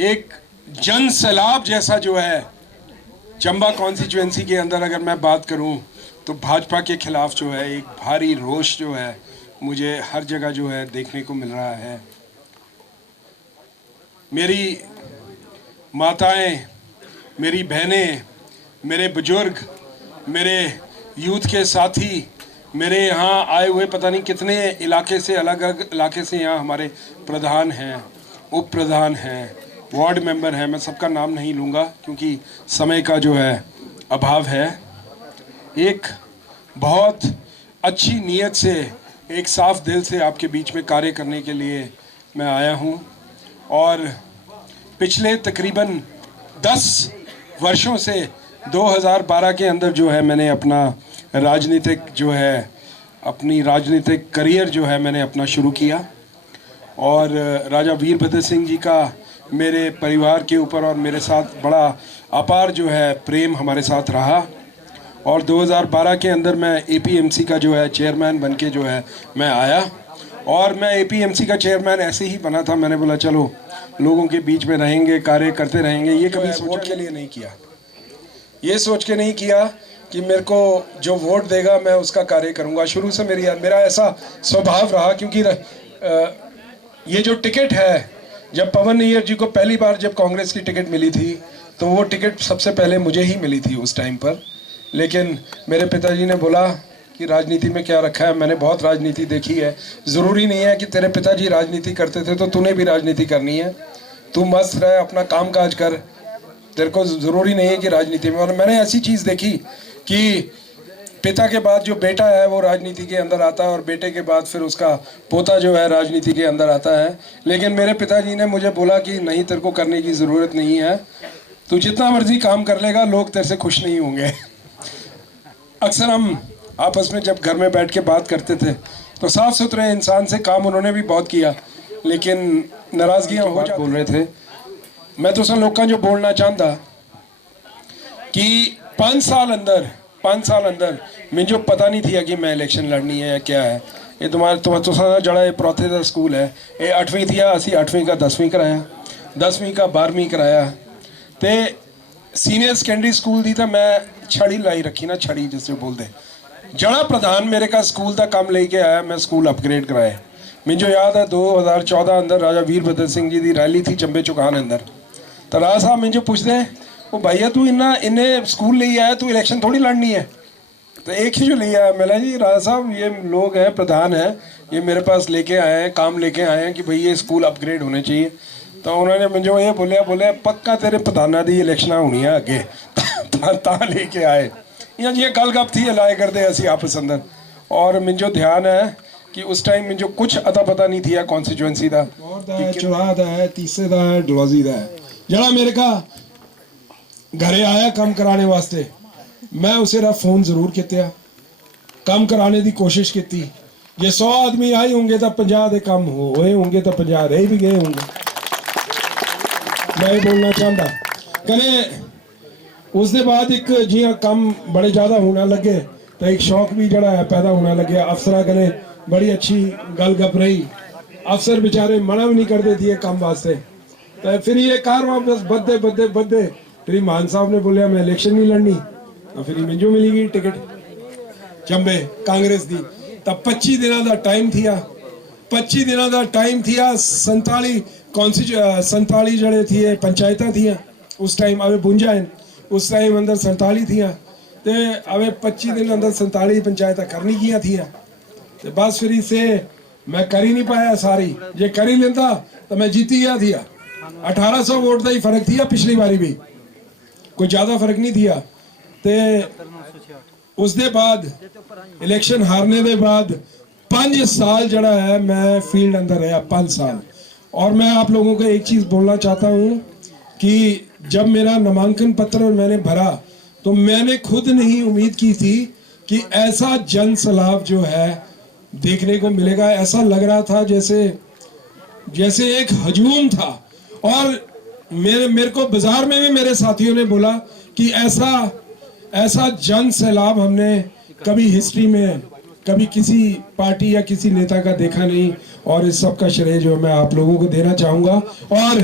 एक जन सैलाब जैसा जो है चंबा कॉन्स्टिट्यूएंसी के अंदर, अगर मैं बात करूं तो भाजपा के खिलाफ जो है एक भारी रोष जो है मुझे हर जगह जो है देखने को मिल रहा है। मेरी माताएं, मेरी बहनें, मेरे बुजुर्ग, मेरे यूथ के साथी, मेरे यहाँ आए हुए पता नहीं कितने इलाके से, अलग अलग इलाके से यहाँ हमारे प्रधान हैं, उप प्रधान हैं, वार्ड मेंबर हैं, मैं सबका नाम नहीं लूँगा क्योंकि समय का जो है अभाव है। एक बहुत अच्छी नीयत से, एक साफ दिल से आपके बीच में कार्य करने के लिए मैं आया हूँ। और पिछले तकरीबन 10 वर्षों से 2012 के अंदर जो है मैंने अपना राजनीतिक जो है, अपनी राजनीतिक करियर जो है मैंने अपना शुरू किया। और राजा वीरभद्र सिंह जी का मेरे परिवार के ऊपर और मेरे साथ बड़ा अपार जो है प्रेम हमारे साथ रहा। और 2012 के अंदर मैं एपीएमसी का जो है चेयरमैन बनके जो है मैं आया। और मैं एपीएमसी का चेयरमैन ऐसे ही बना था, मैंने बोला चलो लोगों के बीच में रहेंगे, कार्य करते रहेंगे। ये कभी वोट के लिए नहीं किया, ये सोच के नहीं किया कि मेरे को जो वोट देगा मैं उसका कार्य करूंगा। शुरू से मेरा ऐसा स्वभाव रहा, क्योंकि ये जो टिकट है, जब पवन नैयर जी को पहली बार जब कांग्रेस की टिकट मिली थी तो वो टिकट सबसे पहले मुझे ही मिली थी उस टाइम पर। लेकिन मेरे पिताजी ने बोला कि राजनीति में क्या रखा है, मैंने बहुत राजनीति देखी है, ज़रूरी नहीं है कि तेरे पिताजी राजनीति करते थे तो तूने भी राजनीति करनी है, तू मस्त रह, अपना काम काज कर, तेरे को ज़रूरी नहीं है कि राजनीति में। और मैंने ऐसी चीज़ देखी कि पिता के बाद जो बेटा है वो राजनीति के अंदर आता है और बेटे के बाद फिर उसका पोता जो है राजनीति के अंदर आता है। लेकिन मेरे पिताजी ने मुझे बोला कि नहीं, तेरे को करने की ज़रूरत नहीं है, तू जितना मर्जी काम कर लेगा, लोग तेरे से खुश नहीं होंगे। अक्सर हम आपस में जब घर में बैठ के बात करते थे तो साफ़ सुथरे इंसान से काम उन्होंने भी बहुत किया, लेकिन नाराज़गियाँ हो जाती बोल रहे थे। मैं तो सब लोगों जो बोलना चाहता कि 5 साल अंदर मुझे पता नहीं था कि मैं इलेक्शन लड़नी है या क्या है। ये तुम्हारा जड़ा ये प्रौथे का स्कूल है, ये 8वीं थी, असी 8वीं का 10वीं कराया, 10वीं का 12वीं कराया, तो सीनियर सेकेंडरी स्कूल दी तो मैं छड़ी लाई रखी ना, छड़ी जिसे बोलते। जड़ा प्रधान मेरे का स्कूल का काम लेके आया, मैं स्कूल अपग्रेड कराया। मुझे याद है 2014 अंदर राजा वीरभद्र सिंह जी की रैली थी चंबे चौकान अंदर, तो राजा साहब मुझे पूछते, वो भैया तू इन्हें स्कूल ले आया, तू इलेक्शन थोड़ी लड़नी है। तो एक ही जो ले आया, मैंने जी राजा साहब ये लोग हैं, प्रधान हैं, ये मेरे पास लेके आए हैं, काम लेके आए हैं कि भाई ये स्कूल अपग्रेड होने चाहिए। तो उन्होंने मुझे ये बोलिया पक्का तेरे प्रधाना दी इलेक्शन होनी है अगे, ता लेके आए। या जी गल गप थी लाए करते असी आपस अंदर। और मुझे ध्यान है कि उस टाइम मुझे कुछ अता पता नहीं थी कॉन्स्टिट्यूएंसी का, चुराह का है, तीसरे का है, डलहौजी का है। जरा मेरे का घरे आया काम कराने वास्ते, मैं उसे फोन जरूर किया, काम कराने की कोशिश की। जे 100 आदमी आए होंगे तो 50 के काम होए होंगे, तो 50 रह भी गए होंगे। मैं ये बोलना चाहता कने उसके बाद एक जियां काम बड़े ज़्यादा होने लगे तो एक शौक भी जड़ा है पैदा होने लगे। अफसर कने बड़ी अच्छी गल गप रही, अफसर बेचारे मना भी नहीं करते थे काम वास्ते। तो फिर ये कारवां बस बदे फिर मान साहब ने बोलिया मैं इलेक्शन नहीं लड़नी, तो फिर मुझे मिली गई टिकट चंबे कांग्रेस की। तब 25 दिनों का टाइम थिया, 25 दिनों का टाइम थिया। 47 जड़े थे पंचायत थिया उस टाइम, अवे 52 उस टाइम अंदर 47 थिया, तो अवे 25 दिन अंदर 47 पंचायत करनी किया थिया। तो बस फिर इसे मैं कर ही नहीं पाया सारी, जे कर ही लेता तो मैं जीती गया थिया। 1800 वोट का ही फर्क थिया, पिछली बारी भी कोई ज़्यादा फर्क नहीं थिया। तो उसके बाद इलेक्शन हारने के बाद 5 साल जड़ा है मैं फील्ड अंदर रहा, 5 साल। और मैं आप लोगों को एक चीज़ बोलना चाहता हूँ कि जब मेरा नामांकन पत्र मैंने भरा तो मैंने खुद नहीं उम्मीद की थी कि ऐसा जन सैलाब जो है देखने को मिलेगा। ऐसा लग रहा था जैसे एक हजूम था। और मेरे को बाजार में भी मेरे साथियों ने बोला कि ऐसा जन सैलाब हमने कभी हिस्ट्री में कभी किसी पार्टी या किसी नेता का देखा नहीं। और इस सब का श्रेय जो मैं आप लोगों को देना चाहूंगा। और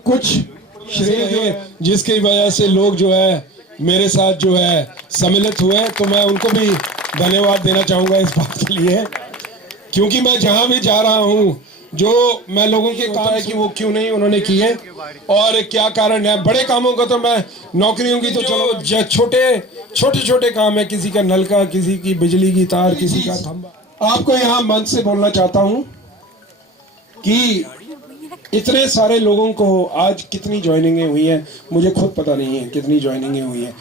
कुछ श्रेय है जिसकी वजह से लोग जो है मेरे साथ जो है सम्मिलित हुए, तो मैं उनको भी धन्यवाद देना चाहूंगा इस बात के लिए, क्योंकि मैं जहां भी जा रहा हूं जो मैं लोगों के कहा है कि वो क्यों नहीं उन्होंने किए और क्या कारण है। बड़े कामों का तो मैं नौकरियों की तो चलो छोटे काम है, किसी का नल का, किसी की बिजली की तार, किसी का खंभा। आपको यहाँ मंच से बोलना चाहता हूँ कि इतने सारे लोगों को आज कितनी ज्वाइनिंगें हुई हैं मुझे खुद पता नहीं है कितनी ज्वाइनिंगें हुई हैं।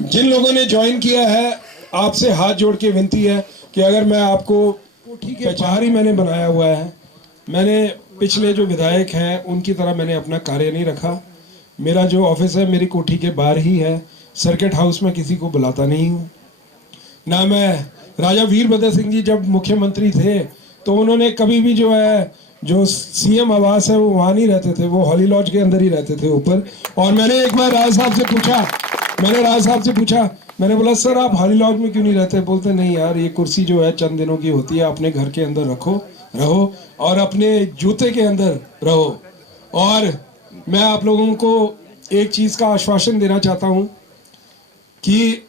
जिन लोगों ने ज्वाइन किया है आपसे हाथ जोड़ के विनती है कि अगर मैं आपको ठीक है बाहर ही मैंने बनाया हुआ है, मैंने पिछले जो विधायक हैं उनकी तरह मैंने अपना कार्य नहीं रखा। मेरा जो ऑफिस है मेरी कोठी के बाहर ही है, सर्किट हाउस में किसी को बुलाता नहीं हूँ ना। मैं राजा वीरभद्र सिंह जी जब मुख्यमंत्री थे तो उन्होंने कभी भी जो है जो सीएम आवास है वो वहाँ नहीं रहते थे, वो हॉली लॉज के अंदर ही रहते थे ऊपर। और मैंने एक बार राज साहब से पूछा, मैंने बोला सर आप हॉली लॉज में क्यों नहीं रहते? बोलते नहीं यार ये कुर्सी जो है चंद दिनों की होती है, अपने घर के अंदर रहो और अपने जूते के अंदर रहो। और मैं आप लोगों को एक चीज़ का आश्वासन देना चाहता हूँ कि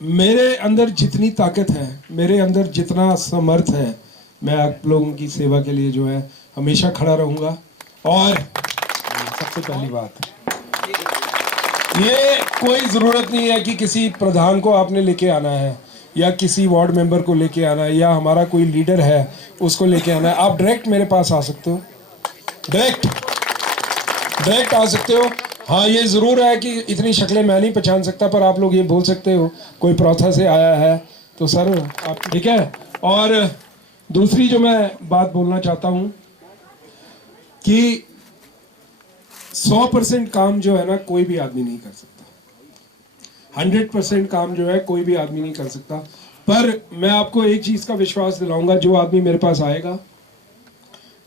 मेरे अंदर जितनी ताकत है, मेरे अंदर जितना समर्थ है, मैं आप लोगों की सेवा के लिए जो है हमेशा खड़ा रहूँगा। और सबसे पहली बात, ये कोई ज़रूरत नहीं है कि किसी प्रधान को आपने लेके आना है या किसी वार्ड मेंबर को लेके आना है या हमारा कोई लीडर है उसको लेके आना है। आप डायरेक्ट मेरे पास आ सकते हो, डायरेक्ट आ सकते हो। हाँ, ये ज़रूर है कि इतनी शक्लें मैं नहीं पहचान सकता, पर आप लोग ये बोल सकते हो कोई प्रौथा से आया है तो सर आप, ठीक है। और दूसरी जो मैं बात बोलना चाहता हूँ कि 100% काम जो है ना कोई भी आदमी नहीं कर सकता, 100% काम जो है कोई भी आदमी नहीं कर सकता। पर मैं आपको एक चीज़ का विश्वास दिलाऊंगा, जो आदमी मेरे पास आएगा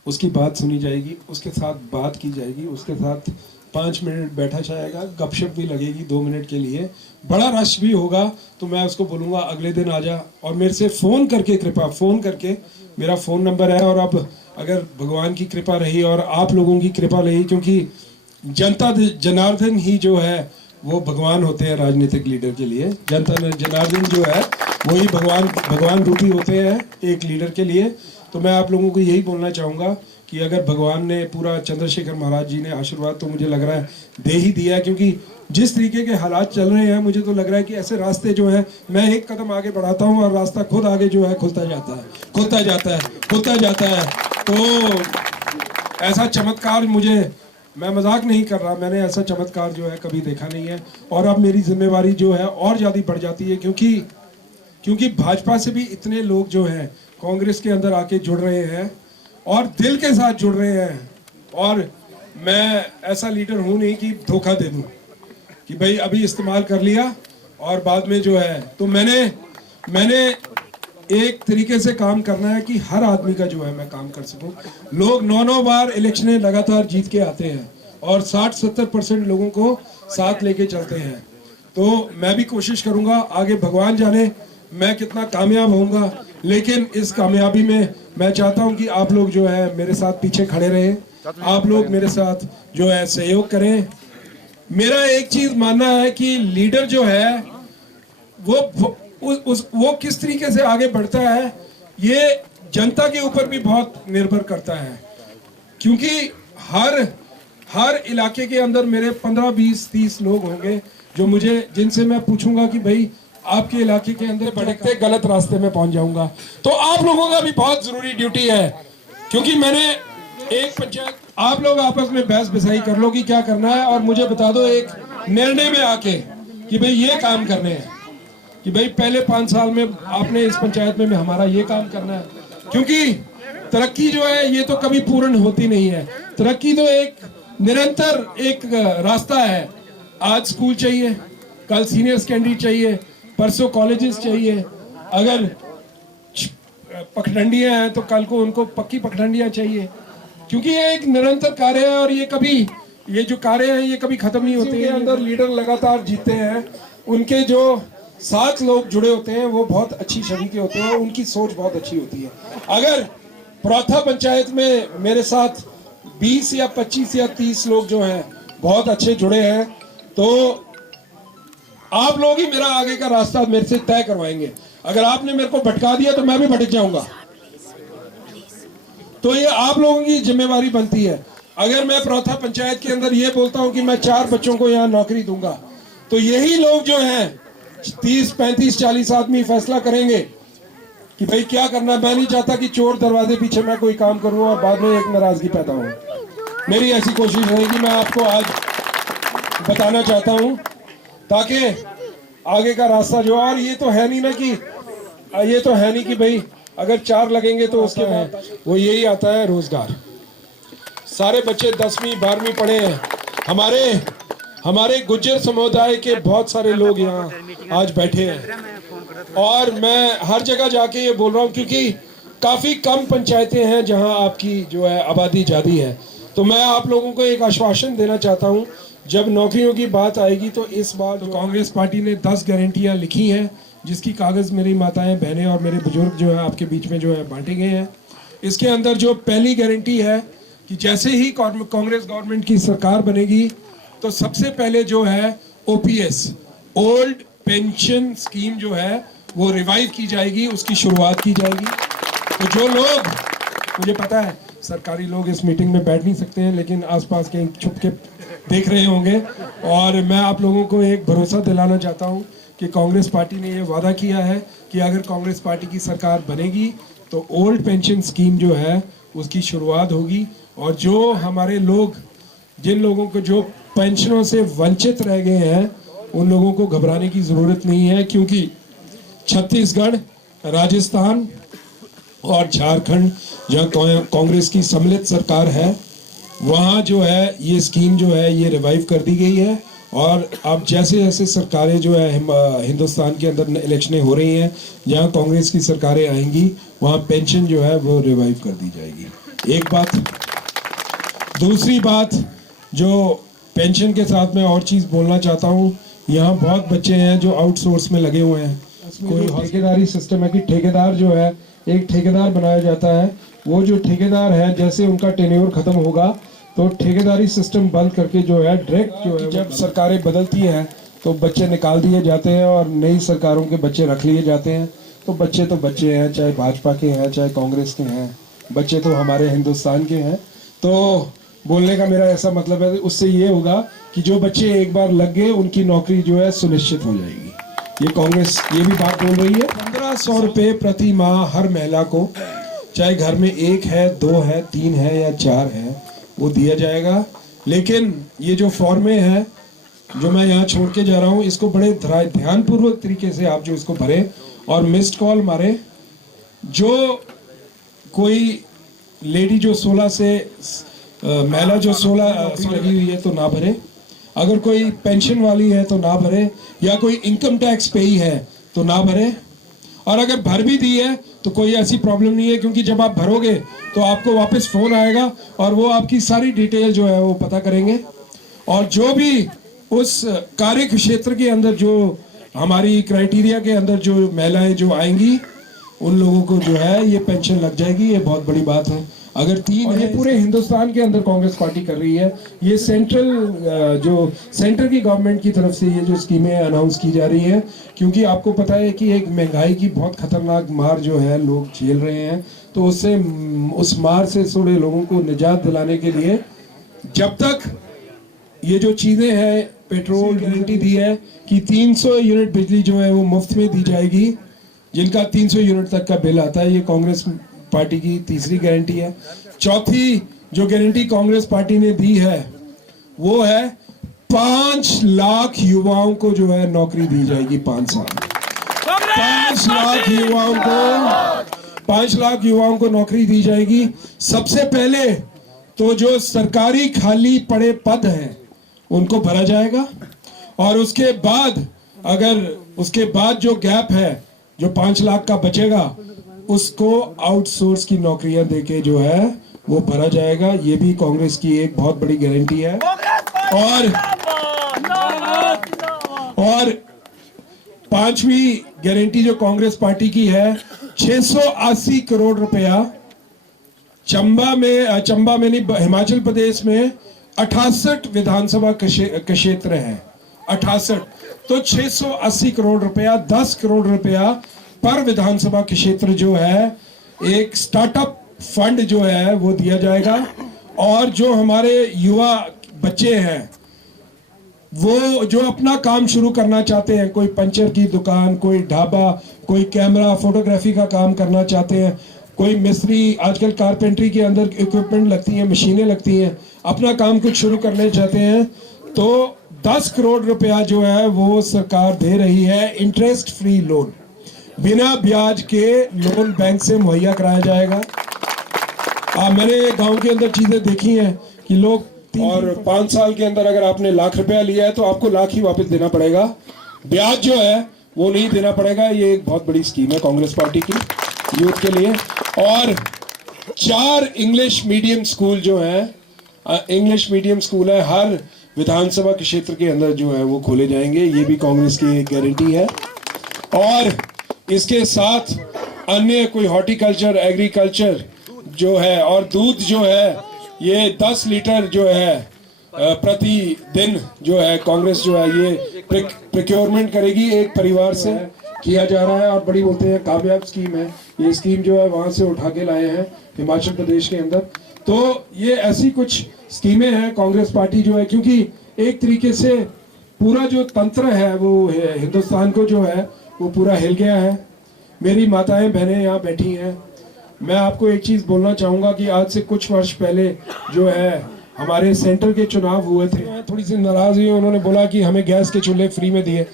उसकी बात सुनी जाएगी, उसके साथ बात की जाएगी, उसके साथ 5 मिनट बैठा जाएगा, गपशप भी लगेगी 2 मिनट के लिए। बड़ा रश भी होगा तो मैं उसको बोलूँगा अगले दिन आ जा, और मेरे से फ़ोन करके कृपा, फ़ोन करके, मेरा फ़ोन नंबर है। और अब अगर भगवान की कृपा रही और आप लोगों की कृपा रही, क्योंकि जनता जनार्दन ही जो है वो भगवान होते हैं राजनीतिक लीडर के लिए। जनता जनार्दन जो है वही भगवान रूपी होते हैं एक लीडर के लिए। तो मैं आप लोगों को यही बोलना चाहूँगा कि अगर भगवान ने पूरा, चंद्रशेखर महाराज जी ने आशीर्वाद तो मुझे लग रहा है दे ही दिया है, क्योंकि जिस तरीके के हालात चल रहे हैं मुझे तो लग रहा है कि ऐसे रास्ते जो है, मैं एक कदम आगे बढ़ाता हूँ और रास्ता खुद आगे जो है खुलता जाता है, खुलता जाता है। तो ऐसा चमत्कार मुझे, मैं मजाक नहीं कर रहा, मैंने ऐसा चमत्कार जो है कभी देखा नहीं है। और अब मेरी जिम्मेवारी जो है और ज़्यादा बढ़ जाती है, क्योंकि भाजपा से भी इतने लोग जो हैं कांग्रेस के अंदर आके जुड़ रहे हैं और दिल के साथ जुड़ रहे हैं। और मैं ऐसा लीडर हूँ नहीं कि धोखा दे दूँ कि भाई अभी इस्तेमाल कर लिया और बाद में जो है। तो मैंने एक तरीके से काम करना है कि हर आदमी का जो है मैं काम कर सकूं। लोग 9 बार इलेक्शनें लगातार जीत के आते हैं और 60-70% लोगों को साथ लेके चलते हैं। तो मैं भी कोशिश करूंगा, आगे भगवान जाने मैं कितना कामयाब होऊंगा, लेकिन इस कामयाबी में मैं चाहता हूं कि आप लोग जो है मेरे साथ पीछे खड़े रहें, आप लोग मेरे साथ जो है सहयोग करें। मेरा एक चीज मानना है कि लीडर जो है वो किस तरीके से आगे बढ़ता है ये जनता के ऊपर भी बहुत निर्भर करता है, क्योंकि हर इलाके के अंदर मेरे 15, 20, 30 लोग होंगे जिनसे मैं पूछूंगा कि भाई आपके इलाके के अंदर भटकते गलत रास्ते में पहुंच जाऊंगा। तो आप लोगों का भी बहुत जरूरी ड्यूटी है, क्योंकि मैंने एक पंचायत, आप लोग आपस में बहस बिसाई कर लो कि क्या करना है और मुझे बता दो एक निर्णय में आके कि भाई ये काम करने हैं, कि भाई पहले 5 साल में आपने इस पंचायत में हमारा ये काम करना है। क्योंकि तरक्की जो है ये तो कभी पूर्ण होती नहीं है, तरक्की तो एक निरंतर एक रास्ता है। आज स्कूल चाहिए, कल सीनियर सेकेंडरी चाहिए, परसों कॉलेजेस चाहिए, अगर पखडंडियां हैं तो कल को उनको पक्की पखडंडियां चाहिए, क्योंकि ये एक निरंतर कार्य है और ये जो कार्य है ये कभी खत्म नहीं होते हैं। अंदर लीडर लगातार जीतते हैं, उनके जो 7 लोग जुड़े होते हैं वो बहुत अच्छी छवि के होते हैं, उनकी सोच बहुत अच्छी होती है। अगर प्रौथा पंचायत में मेरे साथ 20 या 25 या 30 लोग जो हैं बहुत अच्छे जुड़े हैं, तो आप लोग ही मेरा आगे का रास्ता मेरे से तय करवाएंगे। अगर आपने मेरे को भटका दिया तो मैं भी भटक जाऊंगा, तो ये आप लोगों की जिम्मेवारी बनती है। अगर मैं प्रौथा पंचायत के अंदर ये बोलता हूं कि मैं 4 बच्चों को यहाँ नौकरी दूंगा, तो यही लोग जो हैं 30, 35, 40 आदमी फैसला करेंगे कि भाई क्या करना। मैं नहीं चाहता कि चोर दरवाजे पीछे मैं कोई काम करूं और बाद में एक नाराजगी पैदा हो। मेरी ऐसी कोशिश रहेगी, मैं आपको आज बताना चाहता हूं, ताकि आगे का रास्ता जो, और ये तो है नहीं कि भाई अगर 4 लगेंगे तो उसके बाद वो यही आता है रोजगार। सारे बच्चे 10वीं 12वीं पढ़े हैं, हमारे गुज्जर समुदाय के बहुत सारे लोग यहाँ आज बैठे हैं, और मैं हर जगह जाके ये बोल रहा हूँ, क्योंकि काफ़ी कम पंचायतें हैं जहाँ आपकी जो है आबादी ज़्यादा है। तो मैं आप लोगों को एक आश्वासन देना चाहता हूँ, जब नौकरियों की बात आएगी तो इस बार तो कांग्रेस पार्टी ने 10 गारंटियाँ लिखी हैं, जिसकी कागज़ मेरी माताएं, बहनें और मेरे बुजुर्ग जो है आपके बीच में जो है बांटे गए हैं। इसके अंदर जो पहली गारंटी है कि जैसे ही कांग्रेस गवर्नमेंट की सरकार बनेगी तो सबसे पहले जो है OPS, ओल्ड पेंशन स्कीम जो है वो रिवाइव की जाएगी, उसकी शुरुआत की जाएगी। तो जो लोग, मुझे पता है सरकारी लोग इस मीटिंग में बैठ नहीं सकते हैं, लेकिन आसपास कहीं छुप के देख रहे होंगे, और मैं आप लोगों को एक भरोसा दिलाना चाहता हूं कि कांग्रेस पार्टी ने ये वादा किया है कि अगर कांग्रेस पार्टी की सरकार बनेगी तो ओल्ड पेंशन स्कीम जो है उसकी शुरुआत होगी। और जो हमारे लोग, जिन लोगों को जो पेंशनों से वंचित रह गए हैं, उन लोगों को घबराने की ज़रूरत नहीं है, क्योंकि छत्तीसगढ़, राजस्थान और झारखंड जहाँ कांग्रेस की सम्मिलित सरकार है, वहाँ जो है ये स्कीम जो है ये रिवाइव कर दी गई है। और अब जैसे जैसे सरकारें जो है हिंदुस्तान के अंदर इलेक्शनें हो रही हैं, जहाँ कांग्रेस की सरकारें आएंगी वहाँ पेंशन जो है वो रिवाइव कर दी जाएगी। एक बात। दूसरी बात, जो पेंशन के साथ मैं और चीज़ बोलना चाहता हूँ, यहाँ बहुत बच्चे हैं जो आउटसोर्स में लगे हुए हैं। कोई ठेकेदारी सिस्टम है कि ठेकेदार जो है, एक ठेकेदार बनाया जाता है, वो जो ठेकेदार है जैसे उनका टेन्योर खत्म होगा तो ठेकेदारी सिस्टम बंद करके जो है डायरेक्ट जो है, जब सरकारें बदलती हैं तो बच्चे निकाल दिए जाते हैं और नई सरकारों के बच्चे रख लिए जाते हैं। तो बच्चे हैं, चाहे भाजपा के हैं चाहे कांग्रेस के हैं, बच्चे तो हमारे हिंदुस्तान के हैं। तो बोलने का मेरा ऐसा मतलब है, उससे ये होगा कि जो बच्चे एक बार लग गए उनकी नौकरी जो है सुनिश्चित हो जाएगी। ये कांग्रेस ये भी बात बोल रही है। 1500 रुपये प्रति माह हर महिला को, चाहे घर में एक है, दो है, तीन है या चार है, वो दिया जाएगा। लेकिन ये जो फॉर्में हैं जो मैं यहाँ छोड़ के जा रहा हूँ, इसको बड़े ध्यानपूर्वक तरीके से आप जो इसको भरें और मिस्ड कॉल मारे। जो कोई लेडी जो 16 से महिला जो 16 लगी हुई है तो ना भरे, अगर कोई पेंशन वाली है तो ना भरे, या कोई इनकम टैक्स पेई है तो ना भरे, और अगर भर भी दी है तो कोई ऐसी प्रॉब्लम नहीं है, क्योंकि जब आप भरोगे तो आपको वापस फोन आएगा और वो आपकी सारी डिटेल जो है वो पता करेंगे। और जो भी उस कार्य क्षेत्र के अंदर जो हमारी क्राइटेरिया के अंदर जो महिलाएं जो आएंगी उन लोगों को जो है ये पेंशन लग जाएगी। ये बहुत बड़ी बात है। अगर 3 है, पूरे हिंदुस्तान के अंदर कांग्रेस पार्टी कर रही है। ये सेंटर की गवर्नमेंट की तरफ से ये जो स्कीमें अनाउंस की जा रही हैं, क्योंकि आपको पता है कि एक महंगाई की बहुत खतरनाक मार जो है लोग झेल रहे हैं, तो उससे उस मार से थोड़े लोगों को निजात दिलाने के लिए जब तक ये जो चीज़ें हैं, पेट्रोल गारंटी दी है कि 300 यूनिट बिजली जो है वो मुफ्त में दी जाएगी, जिनका 300 यूनिट तक का बिल आता है। ये कांग्रेस पार्टी की तीसरी गारंटी है। चौथी जो गारंटी कांग्रेस पार्टी ने दी है वो है 5 लाख युवाओं को जो है नौकरी दी जाएगी 5 साल। 5 लाख युवाओं को नौकरी दी जाएगी। सबसे पहले तो जो सरकारी खाली पड़े पद हैं उनको भरा जाएगा, और उसके बाद जो गैप है जो 5 लाख का बचेगा उसको आउटसोर्स की नौकरियां देके जो है वो भरा जाएगा। ये भी कांग्रेस की एक बहुत बड़ी गारंटी है। और 5वीं गारंटी जो कांग्रेस पार्टी की है, 680 करोड़ रुपया चंबा में नहीं, हिमाचल प्रदेश में 68 विधानसभा क्षेत्र हैं, 68, तो 680 करोड़ रुपया, 10 करोड़ रुपया पर विधानसभा क्षेत्र जो है एक स्टार्टअप फंड जो है वो दिया जाएगा। और जो हमारे युवा बच्चे हैं वो जो अपना काम शुरू करना चाहते हैं, कोई पंचर की दुकान, कोई ढाबा, कोई कैमरा फोटोग्राफी का काम करना चाहते हैं, कोई मिस्त्री, आजकल कारपेंट्री के अंदर इक्विपमेंट लगती हैं, मशीनें लगती हैं, अपना काम कुछ शुरू करना चाहते हैं, तो 10 करोड़ रुपया जो है वो सरकार दे रही है। इंटरेस्ट फ्री लोन, बिना ब्याज के लोन बैंक से मुहैया कराया जाएगा। मैंने गांव के अंदर चीजें देखी हैं कि लोग 5 साल के अंदर अगर आपने लाख रुपया लिया है तो आपको लाख ही वापस देना पड़ेगा, ब्याज जो है वो नहीं देना पड़ेगा। ये एक बहुत बड़ी स्कीम है कांग्रेस पार्टी की यूथ के लिए। और 4 इंग्लिश मीडियम स्कूल जो है, इंग्लिश मीडियम स्कूल है हर विधानसभा के क्षेत्र के अंदर जो है वो खोले जाएंगे। ये भी कांग्रेस की एक गारंटी है। और इसके साथ अन्य कोई हॉर्टिकल्चर, एग्रीकल्चर जो है, और दूध जो है ये 10 लीटर जो है प्रतिदिन जो है कांग्रेस जो है ये प्रोक्योरमेंट करेगी, एक परिवार से किया जा रहा है और बड़ी बोलते हैं कामयाब स्कीम है। ये स्कीम जो है वहाँ से उठा के लाए हैं हिमाचल प्रदेश के अंदर। तो ये ऐसी कुछ स्कीमें हैं कांग्रेस पार्टी जो है, क्योंकि एक तरीके से पूरा जो तंत्र है वो हिंदुस्तान को जो है वो पूरा हिल गया है। मेरी माताएं बहनें यहाँ बैठी हैं, मैं आपको एक चीज़ बोलना चाहूँगा कि आज से कुछ वर्ष पहले जो है हमारे सेंटर के चुनाव हुए थे, थोड़ी सी नाराज़ हुई, उन्होंने बोला कि हमें गैस के चूल्हे फ्री में दिए।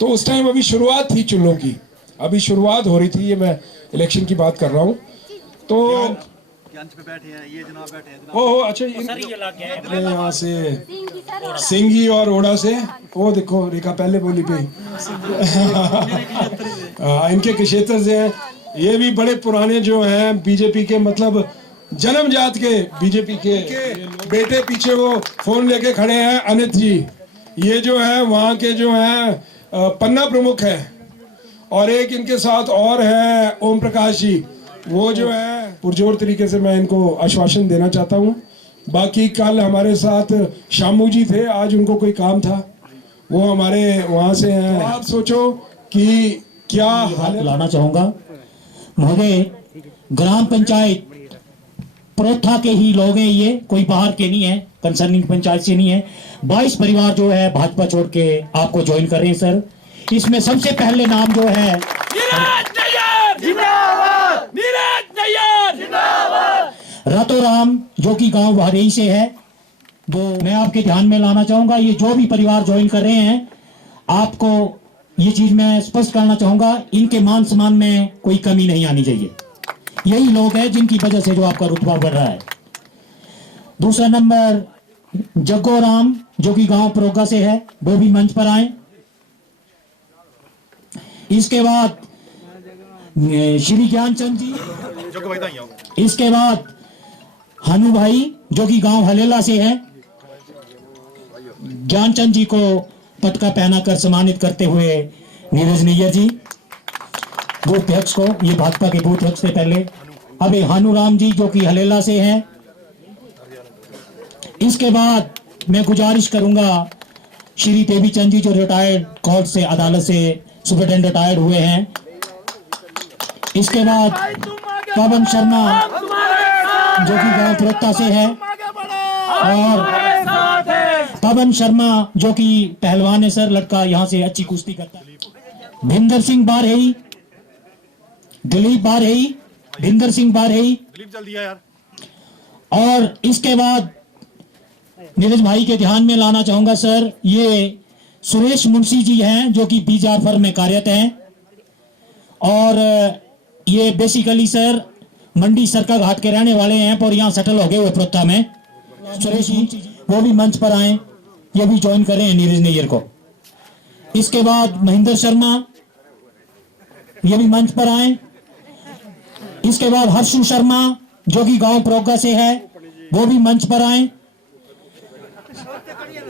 तो उस टाइम अभी शुरुआत थी चूल्हों की, अभी शुरुआत हो रही थी, ये मैं इलेक्शन की बात कर रहा हूँ। तो पे बैठे हैं, ये जनाब बैठे हैं। ओ अच्छा, अपने यहाँ से सिंगी और ओडा से, वो देखो रेखा पहले बोली पे इनके क्षेत्र से हैं। ये भी बड़े पुराने जो हैं बीजेपी के, मतलब जन्मजात के बीजेपी के बेटे। पीछे वो फोन लेके खड़े हैं अनित जी, ये जो है वहाँ के जो है पन्ना प्रमुख है, और एक इनके साथ और है ओम प्रकाश जी, वो जो है पुरजोर तरीके से मैं इनको आश्वासन देना चाहता हूँ। बाकी कल हमारे साथ शामू जी थे, आज उनको कोई काम था, वो हमारे वहाँ से हैं। आप सोचो कि क्या हालत लाना चाहूँगा महोदय, ग्राम पंचायत प्रोथा के ही लोग हैं, ये कोई बाहर के नहीं है, कंसर्निंग पंचायत से नहीं है। 22 परिवार जो है भाजपा छोड़ के आपको ज्वाइन कर रहे हैं सर। इसमें सबसे पहले नाम जो है रतोराम, जो कि गांव वारेई से है, वो मैं आपके ध्यान में लाना चाहूंगा। ये जो भी परिवार ज्वाइन कर रहे हैं, आपको ये चीज मैं स्पष्ट करना चाहूंगा, इनके मान सम्मान में कोई कमी नहीं आनी चाहिए। यही लोग हैं जिनकी वजह से जो आपका रुतबा बढ़ रहा है। दूसरा नंबर जग्गो राम, जो कि गांव प्रोगा से है, वो भी मंच पर आए। इसके बाद श्री ज्ञानचंद जी, इसके बाद हनु भाई जो कि गांव हलेला से है। ज्ञानचंद जी को पटका पहनाकर सम्मानित करते हुए नीरज नैयर जी, बूथ अध्यक्ष को, ये भाजपा के बूथ अध्यक्ष से पहले। अब हानूराम जी जो कि हलेला से हैं। इसके बाद मैं गुजारिश करूंगा श्री देवी चंद जी, जो रिटायर्ड कोर्ट से, अदालत से सुपरिटेंडेंट रिटायर्ड हुए हैं। इसके बाद पवन शर्मा जो कि गांव प्रोत्ता से है, और पवन शर्मा जो कि पहलवान है सर, लड़का यहाँ से अच्छी कुश्ती करता है। भिंदर सिंह बारहेई, दिलीप बारहेई, भिंदर सिंह बारहेई, दिलीप जल्दी आ यार। और इसके बाद नीरज भाई के ध्यान में लाना चाहूंगा सर, ये सुरेश मुंशी जी हैं जो कि बीजार फर्म में कार्यरत हैं, और ये बेसिकली सर मंडी सरका घाट के रहने वाले हैं, और यहाँ सेटल हो गए हुए प्रोत्ता में। सुरेश जी वो भी मंच पर आए, ये भी ज्वाइन कर रहे हैं नीरज नैयर को। इसके बाद महेंद्र शर्मा, ये भी मंच पर आए। इसके बाद हर्षु शर्मा जो कि गांव प्रोगा से है, वो भी मंच पर आए।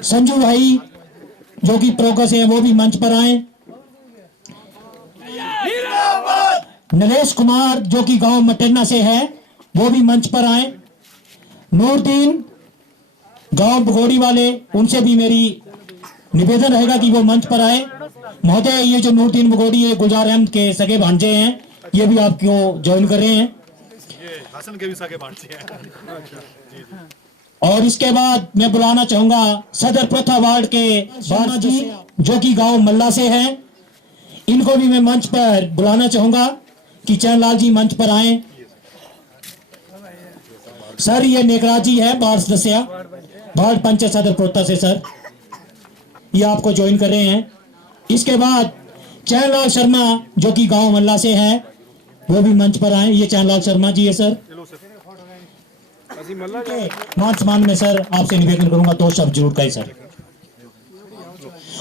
संजू भाई जो कि प्रोगा से है, वो भी मंच पर आए। नरेश कुमार जो कि गांव मटेन्ना से है, वो भी मंच पर आए। नूरदीन गांव बगोड़ी वाले, उनसे भी मेरी निवेदन रहेगा कि वो मंच पर आए। महोदय, ये जो नूरदीन बगोड़ी है, गुलजार अहमद के सगे भांजे हैं, ये भी आपको ज्वाइन कर रहे हैं। ये हसन के भी सगे भांजे हैं। और इसके बाद मैं बुलाना चाहूंगा सदर प्रथा वार्ड के बाला जी जो कि गांव मल्ला से हैं, इनको भी मैं मंच पर बुलाना चाहूंगा कि चैनलाल जी मंच पर आए। सर ये नेकराज जी है, वार्ड सदस्य, वार्ड पंचायत सदर प्रोत्ता से सर, ये आपको ज्वाइन कर रहे हैं। इसके बाद चैनलाल शर्मा जो कि गांव मल्ला से है, वो भी मंच पर आए। ये चैनलाल शर्मा जी है सर। मान सम्मान में सर आपसे निवेदन करूंगा 2 शब्द जरूर कहें सर।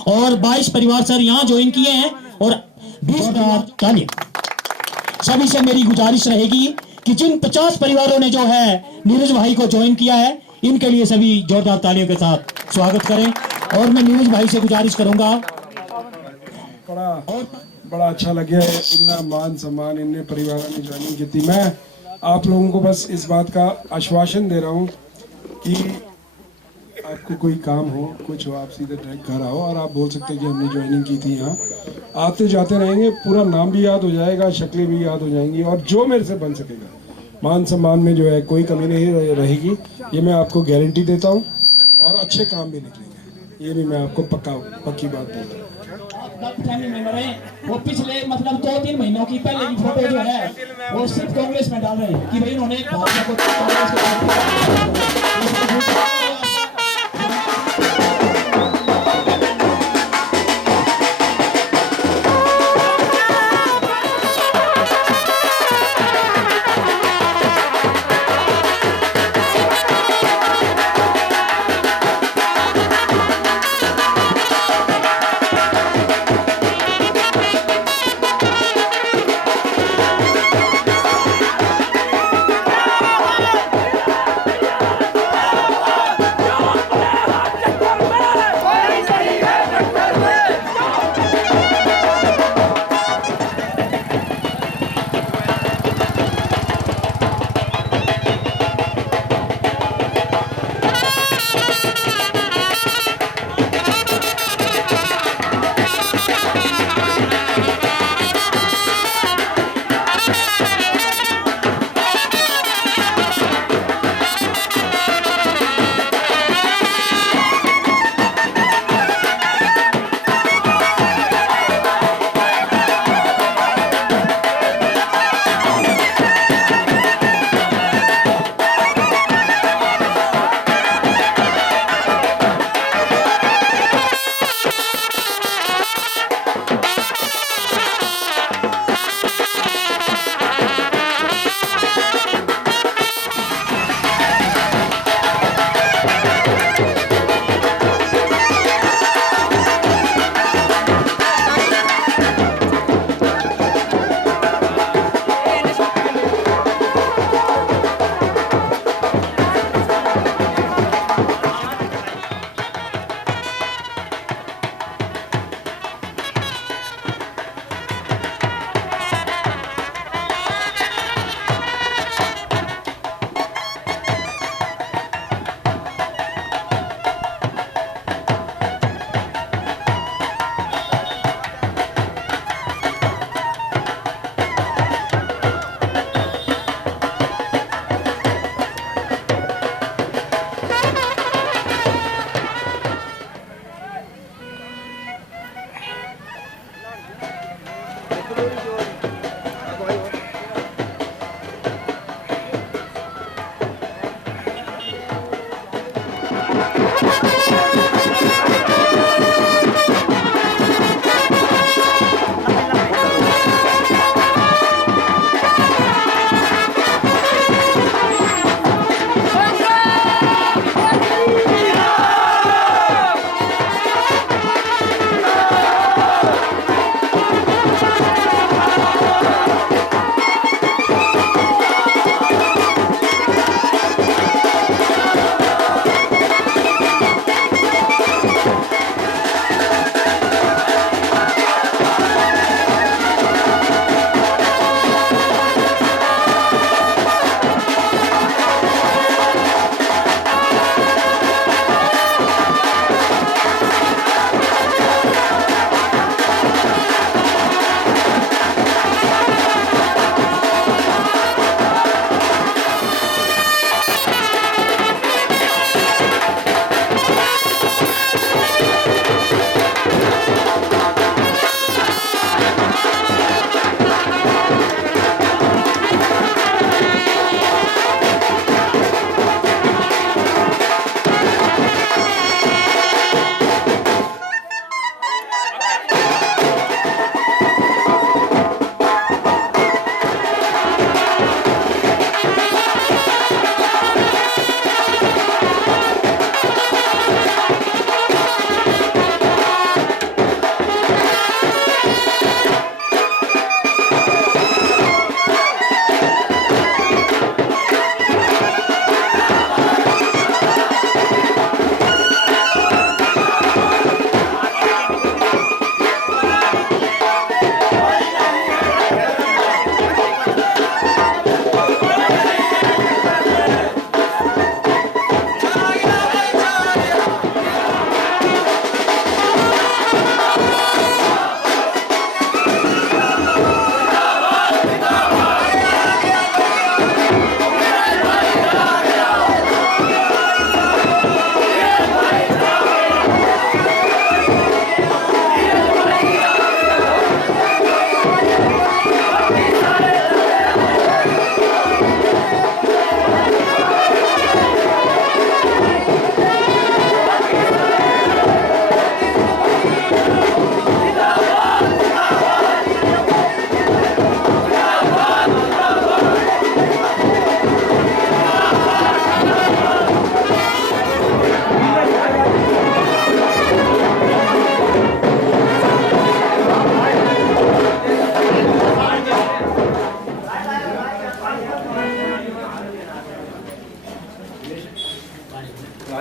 और 22 परिवार सर यहाँ ज्वाइन किए हैं, और 20 तालियां। सभी से मेरी गुजारिश रहेगी कि जिन 50 परिवारों ने जो है नीरज भाई को ज्वाइन किया है, इनके लिए सभी जोरदार तालियों के साथ स्वागत करें। और मैं नीरज भाई से गुजारिश करूंगा, बड़ा अच्छा लगे, इतना मान सम्मान इनने परिवारों ने ज्वाइनिंग की थी। मैं आप लोगों को बस इस बात का आश्वासन दे रहा हूँ कि आपको कोई काम हो, कुछ हो, आप सीधे डायरेक्ट घर आओ और आप बोल सकते हैं कि हमने ज्वाइनिंग की थी यहाँ। आते जाते रहेंगे, पूरा नाम भी याद हो जाएगा, शक्लें भी याद हो जाएंगी, और जो मेरे से बन सकेगा मान सम्मान में जो है कोई कमी नहीं रहेगी, ये मैं आपको गारंटी देता हूँ। और अच्छे काम भी निकलेंगे, ये भी मैं आपको पक्की बात बोल रहा हूँ। फैमिली मेंबर हैं, वो पिछले मतलब 2-3 महीनों की पहले की फोटो जो है वो सिर्फ कांग्रेस में डाल रहे हैं कि भाई उन्होंने भाजपा को कांग्रेस के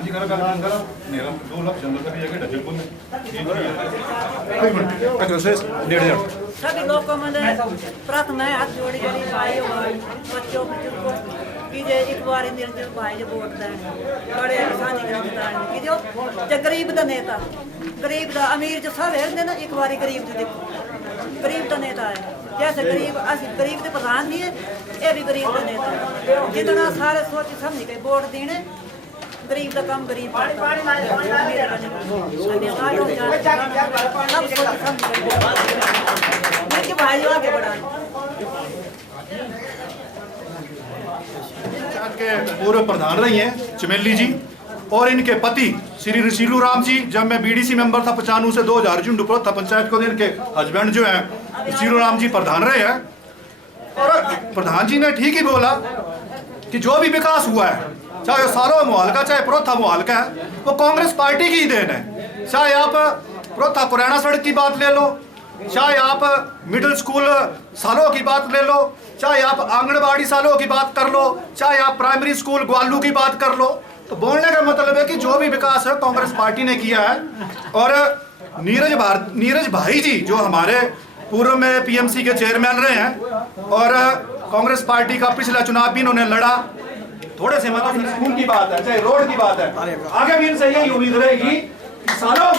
जी करो पहले बंद करो मेरा 2 लाख चंद्र का भी जगह डजन सभी लोगों में प्रथम है हाथ जोड़ी जोड़ी भाई और बच्चों बुजुर्गों की जे एक बार निर्जल भाई जो वोट दें बड़े आसानी के जो गरीब दा नेता गरीब दा अमीर जो सब है ना एक बार गरीब जो देखो गरीब दा नेता है जैसे गरीब असि गरीब के प्रधान नहीं है ये भी गरीब का नेता है जितना सारे सोच समझ के वोट देने गरीब का काम गरीब भाई आगे बढ़ाए के पूर्व प्रधान रही हैं चमेली जी और इनके पति श्री ऋषिलू राम जी जब मैं बीडीसी मेंबर था 95 से 2000 झुंडुपुर था पंचायत को इनके हस्बैंड जो हैं ऋषिलू राम जी प्रधान रहे हैं और प्रधान जी ने ठीक ही बोला कि जो भी विकास हुआ है चाहे सारो मोहल का चाहे प्रोथा मोहल का है वो कांग्रेस पार्टी की ही देन है। चाहे आप प्रोथा पुराना सड़क की बात ले लो, चाहे आप मिडिल स्कूल सालों की बात ले लो, चाहे आप आंगनबाड़ी सालों की बात कर लो, चाहे आप प्राइमरी स्कूल ग्वालू की बात कर लो। तो बोलने का मतलब है कि जो भी विकास है कांग्रेस पार्टी ने किया है। और नीरज भाई जी जो हमारे पूर्व में पीएमसी के चेयरमैन रहे हैं और कांग्रेस पार्टी का पिछला चुनाव भी इन्होंने लड़ा। थोड़े से मतलब स्कूल की बात है चाहे रोड की बात है, आगे भी इनसे यही उम्मीद रहेगी कि सालों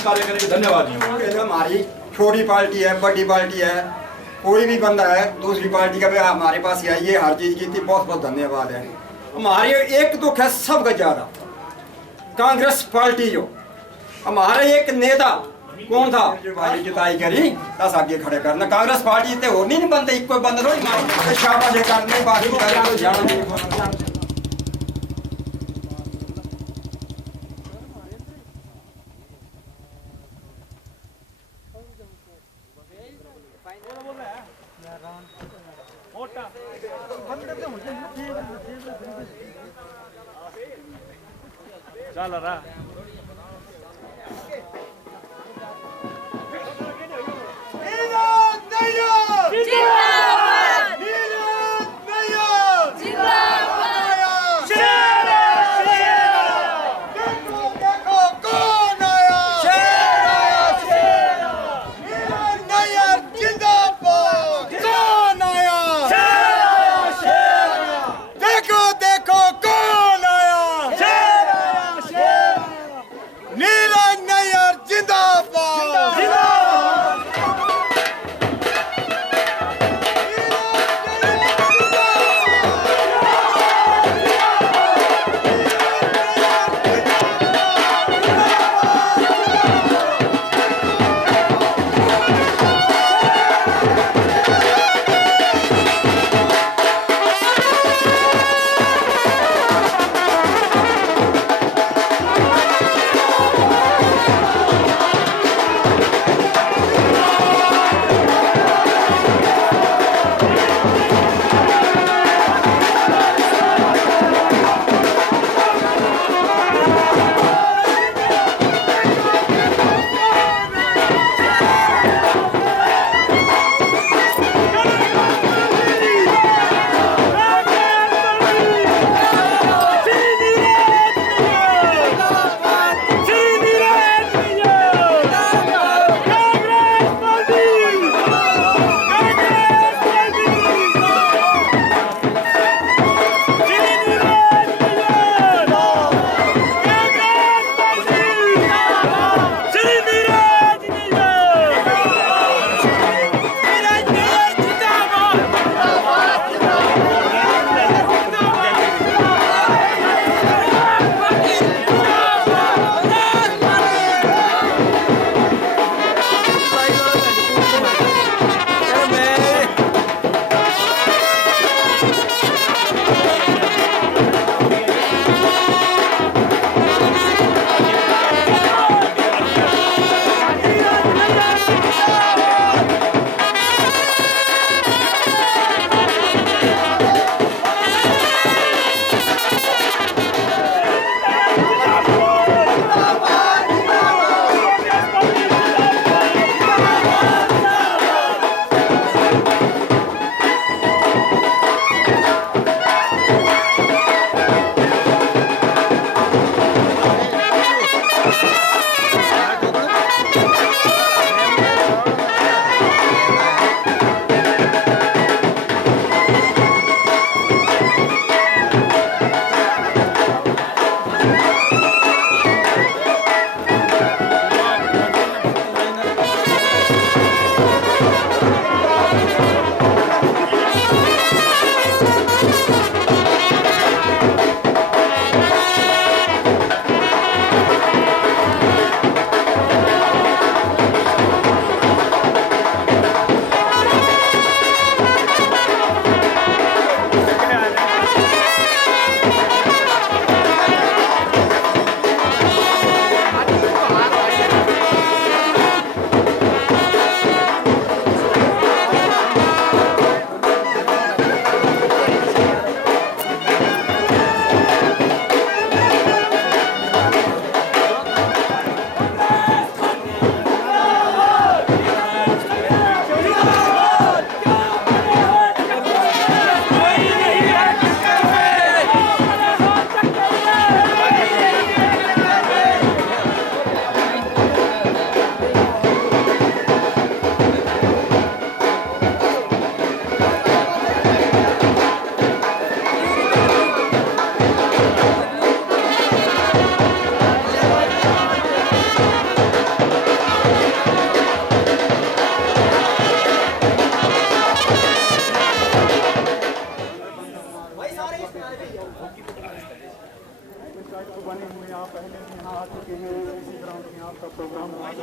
कार्य करेंगे। धन्यवाद जी। हमारी छोटी पार्टी है बड़ी पार्टी है, कोई भी बंदा है दूसरी पार्टी का भी हमारे पास ही आइए, हर चीज की थी। बहुत बहुत धन्यवाद है। हमारे एक दुख है सबका ज्यादा कांग्रेस पार्टी जो हमारे एक नेता कौन था भाई जिताई करी दस आगे खड़े करना कांग्रेस पार्टी ते हो नहीं बनते एक कोई बंदा थोड़ी शाबाश करने बाकी तो जाना नहीं। चल रहा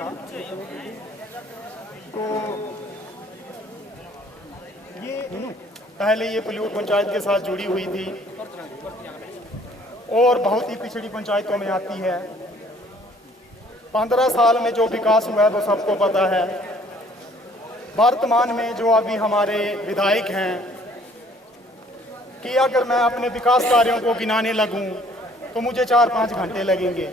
था। तो ये पहले ये पल्यूर पंचायत के साथ जुड़ी हुई थी और बहुत ही पिछड़ी पंचायतों में आती है। 15 साल में जो विकास हुआ है वो सबको पता है। वर्तमान में जो अभी हमारे विधायक हैं कि अगर मैं अपने विकास कार्यों को गिनाने लगूं तो मुझे 4-5 घंटे लगेंगे।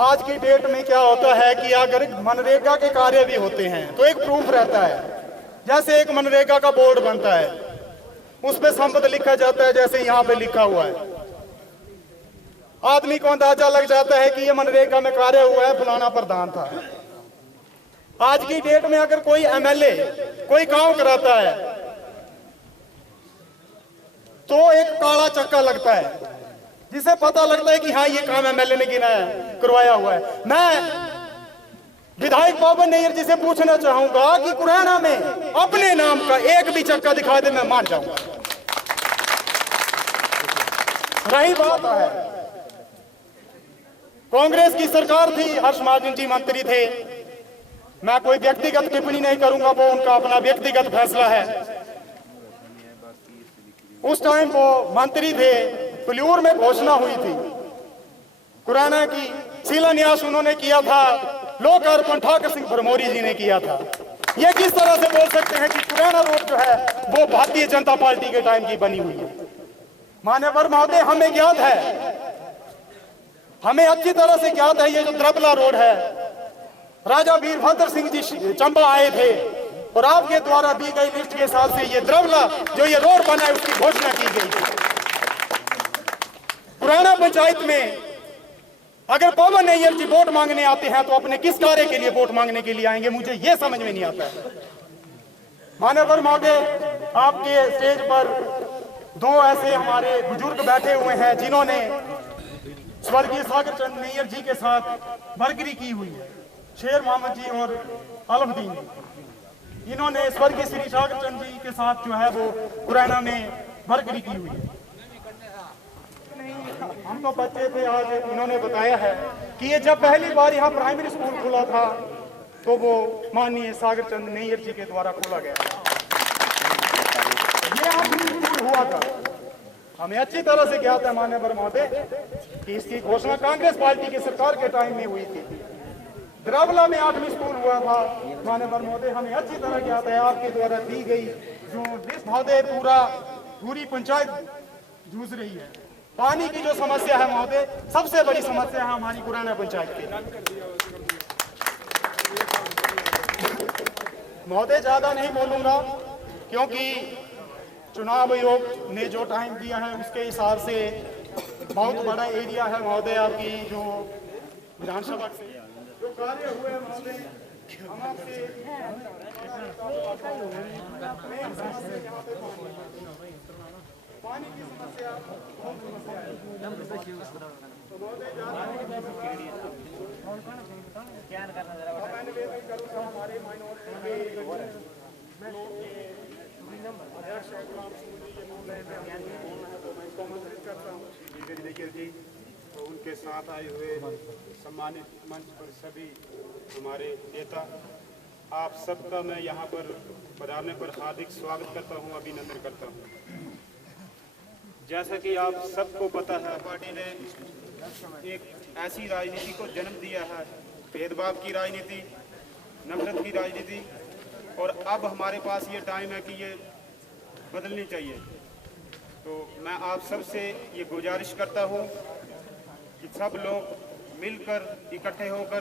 आज की डेट में क्या होता है कि अगर मनरेगा के कार्य भी होते हैं तो एक प्रूफ रहता है। जैसे एक मनरेगा का बोर्ड बनता है, उस पे संपत्ति लिखा जाता है, जैसे यहाँ पे लिखा हुआ है। आदमी को अंदाजा लग जाता है कि ये मनरेगा में कार्य हुआ है, फलाना प्रधान था। आज की डेट में अगर कोई एमएलए कोई काम कराता है तो एक काला चक्का लगता है, जिसे पता लगता है कि हाँ ये काम एमएलए ने करवाया हुआ है। मैं विधायक पवन नैयर जी से पूछना चाहूंगा कि कुरैना में अपने नाम का एक भी चक्का दिखा दे, मैं मान जाऊंगा। रही बात है, कांग्रेस की सरकार थी, हर्ष महाजन जी मंत्री थे। मैं कोई व्यक्तिगत टिप्पणी नहीं करूंगा, वो उनका अपना व्यक्तिगत फैसला है। उस टाइम वो मंत्री थे, पल्यूर में घोषणा हुई थी, कुरैना की शिलान्यास उन्होंने किया था, लोकार्पण ठाकर सिंह भरमौरी जी ने किया था। ये किस तरह से बोल सकते हैं कि कुरैना रोड जो है वो भारतीय जनता पार्टी के टाइम की बनी हुई है? मान्यवर महोदय, हमें ज्ञात है, हमें अच्छी तरह से ज्ञात है, ये जो द्रबला रोड है, राजा वीरभद्र सिंह जी चंबा आए थे और आपके द्वारा दी गई लिस्ट के हिसाब से ये द्रबला जो ये रोड बना है उसकी घोषणा की गई थी। कुरैना पंचायत में अगर पवन नैयर जी वोट मांगने आते हैं तो अपने किस कार्य के लिए वोट मांगने के लिए आएंगे, मुझे यह समझ में नहीं आता है। मान्यवर महोदय, आपके स्टेज पर दो ऐसे हमारे बुजुर्ग बैठे हुए हैं जिन्होंने स्वर्गीय सागर चंद नैयर जी के साथ बरकरी की हुई है, शेर मोहम्मद जी और अलमदीन जी। इन्होंने स्वर्गीय श्री सागर चंद जी के साथ जो है वो कुरैना में बरकरी की हुई है। हम तो बच्चे थे, आज इन्होंने बताया है कि ये जब पहली बार यहाँ प्राइमरी स्कूल खुला था तो वो माननीय सागर चंद नैयर जी के द्वारा खोला गया। ये आखिरी स्कूल हुआ था। हमें अच्छी तरह से ज्ञात है मान्यवर महोदय कि इसकी घोषणा कांग्रेस पार्टी की सरकार के टाइम में हुई थी। द्रबला में 8वीं स्कूल हुआ था। मान्यवर महोदय, हमें अच्छी तरह ज्ञात है, आपके द्वारा दी गई जो लिस्ट महोदय पूरी पंचायत जूझ रही है। पानी की जो समस्या है महोदय, सबसे बड़ी समस्या है हमारी कुरैना पंचायत की। महोदय, ज्यादा नहीं बोलूंगा क्योंकि चुनाव आयोग ने जो टाइम दिया है उसके हिसाब से बहुत बड़ा एरिया है महोदय। आपकी जो विधानसभा से जो कार्य हुए हैं महोदय, हम आपसे पानी की समस्या बहुत समस्या है। तो महोदय, मैं निवेदन करूँगा हमारे माइनॉरिटी के तो उनके साथ आए हुए सम्मानित मंच पर सभी हमारे नेता, आप सबका मैं यहाँ पर पधारने पर हार्दिक स्वागत करता हूँ, अभिनंदन करता हूँ। जैसा कि आप सबको पता है, पार्टी ने एक ऐसी राजनीति को जन्म दिया है, भेदभाव की राजनीति, नफरत की राजनीति, और अब हमारे पास ये टाइम है कि ये बदलनी चाहिए। तो मैं आप सबसे ये गुजारिश करता हूँ कि सब लोग मिलकर इकट्ठे होकर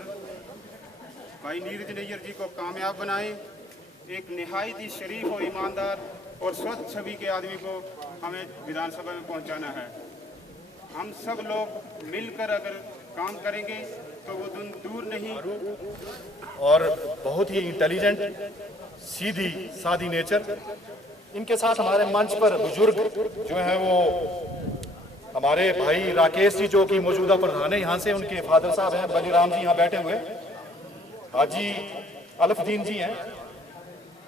भाई नीरज नैयर जी को कामयाब बनाएं। एक निहायत ही शरीफ और ईमानदार और स्वच्छ छवि के आदमी को हमें विधानसभा में पहुंचाना है। हम सब लोग मिलकर अगर काम करेंगे तो वो दिन दूर नहीं। और बहुत ही इंटेलिजेंट, सीधी सादी नेचर। इनके साथ हमारे मंच पर बुजुर्ग जो है वो हमारे भाई राकेश जी जो कि मौजूदा प्रधान है, यहाँ से उनके फादर साहब हैं बलीराम जी, यहाँ बैठे हुए, हाजी अलफदीन जी हैं,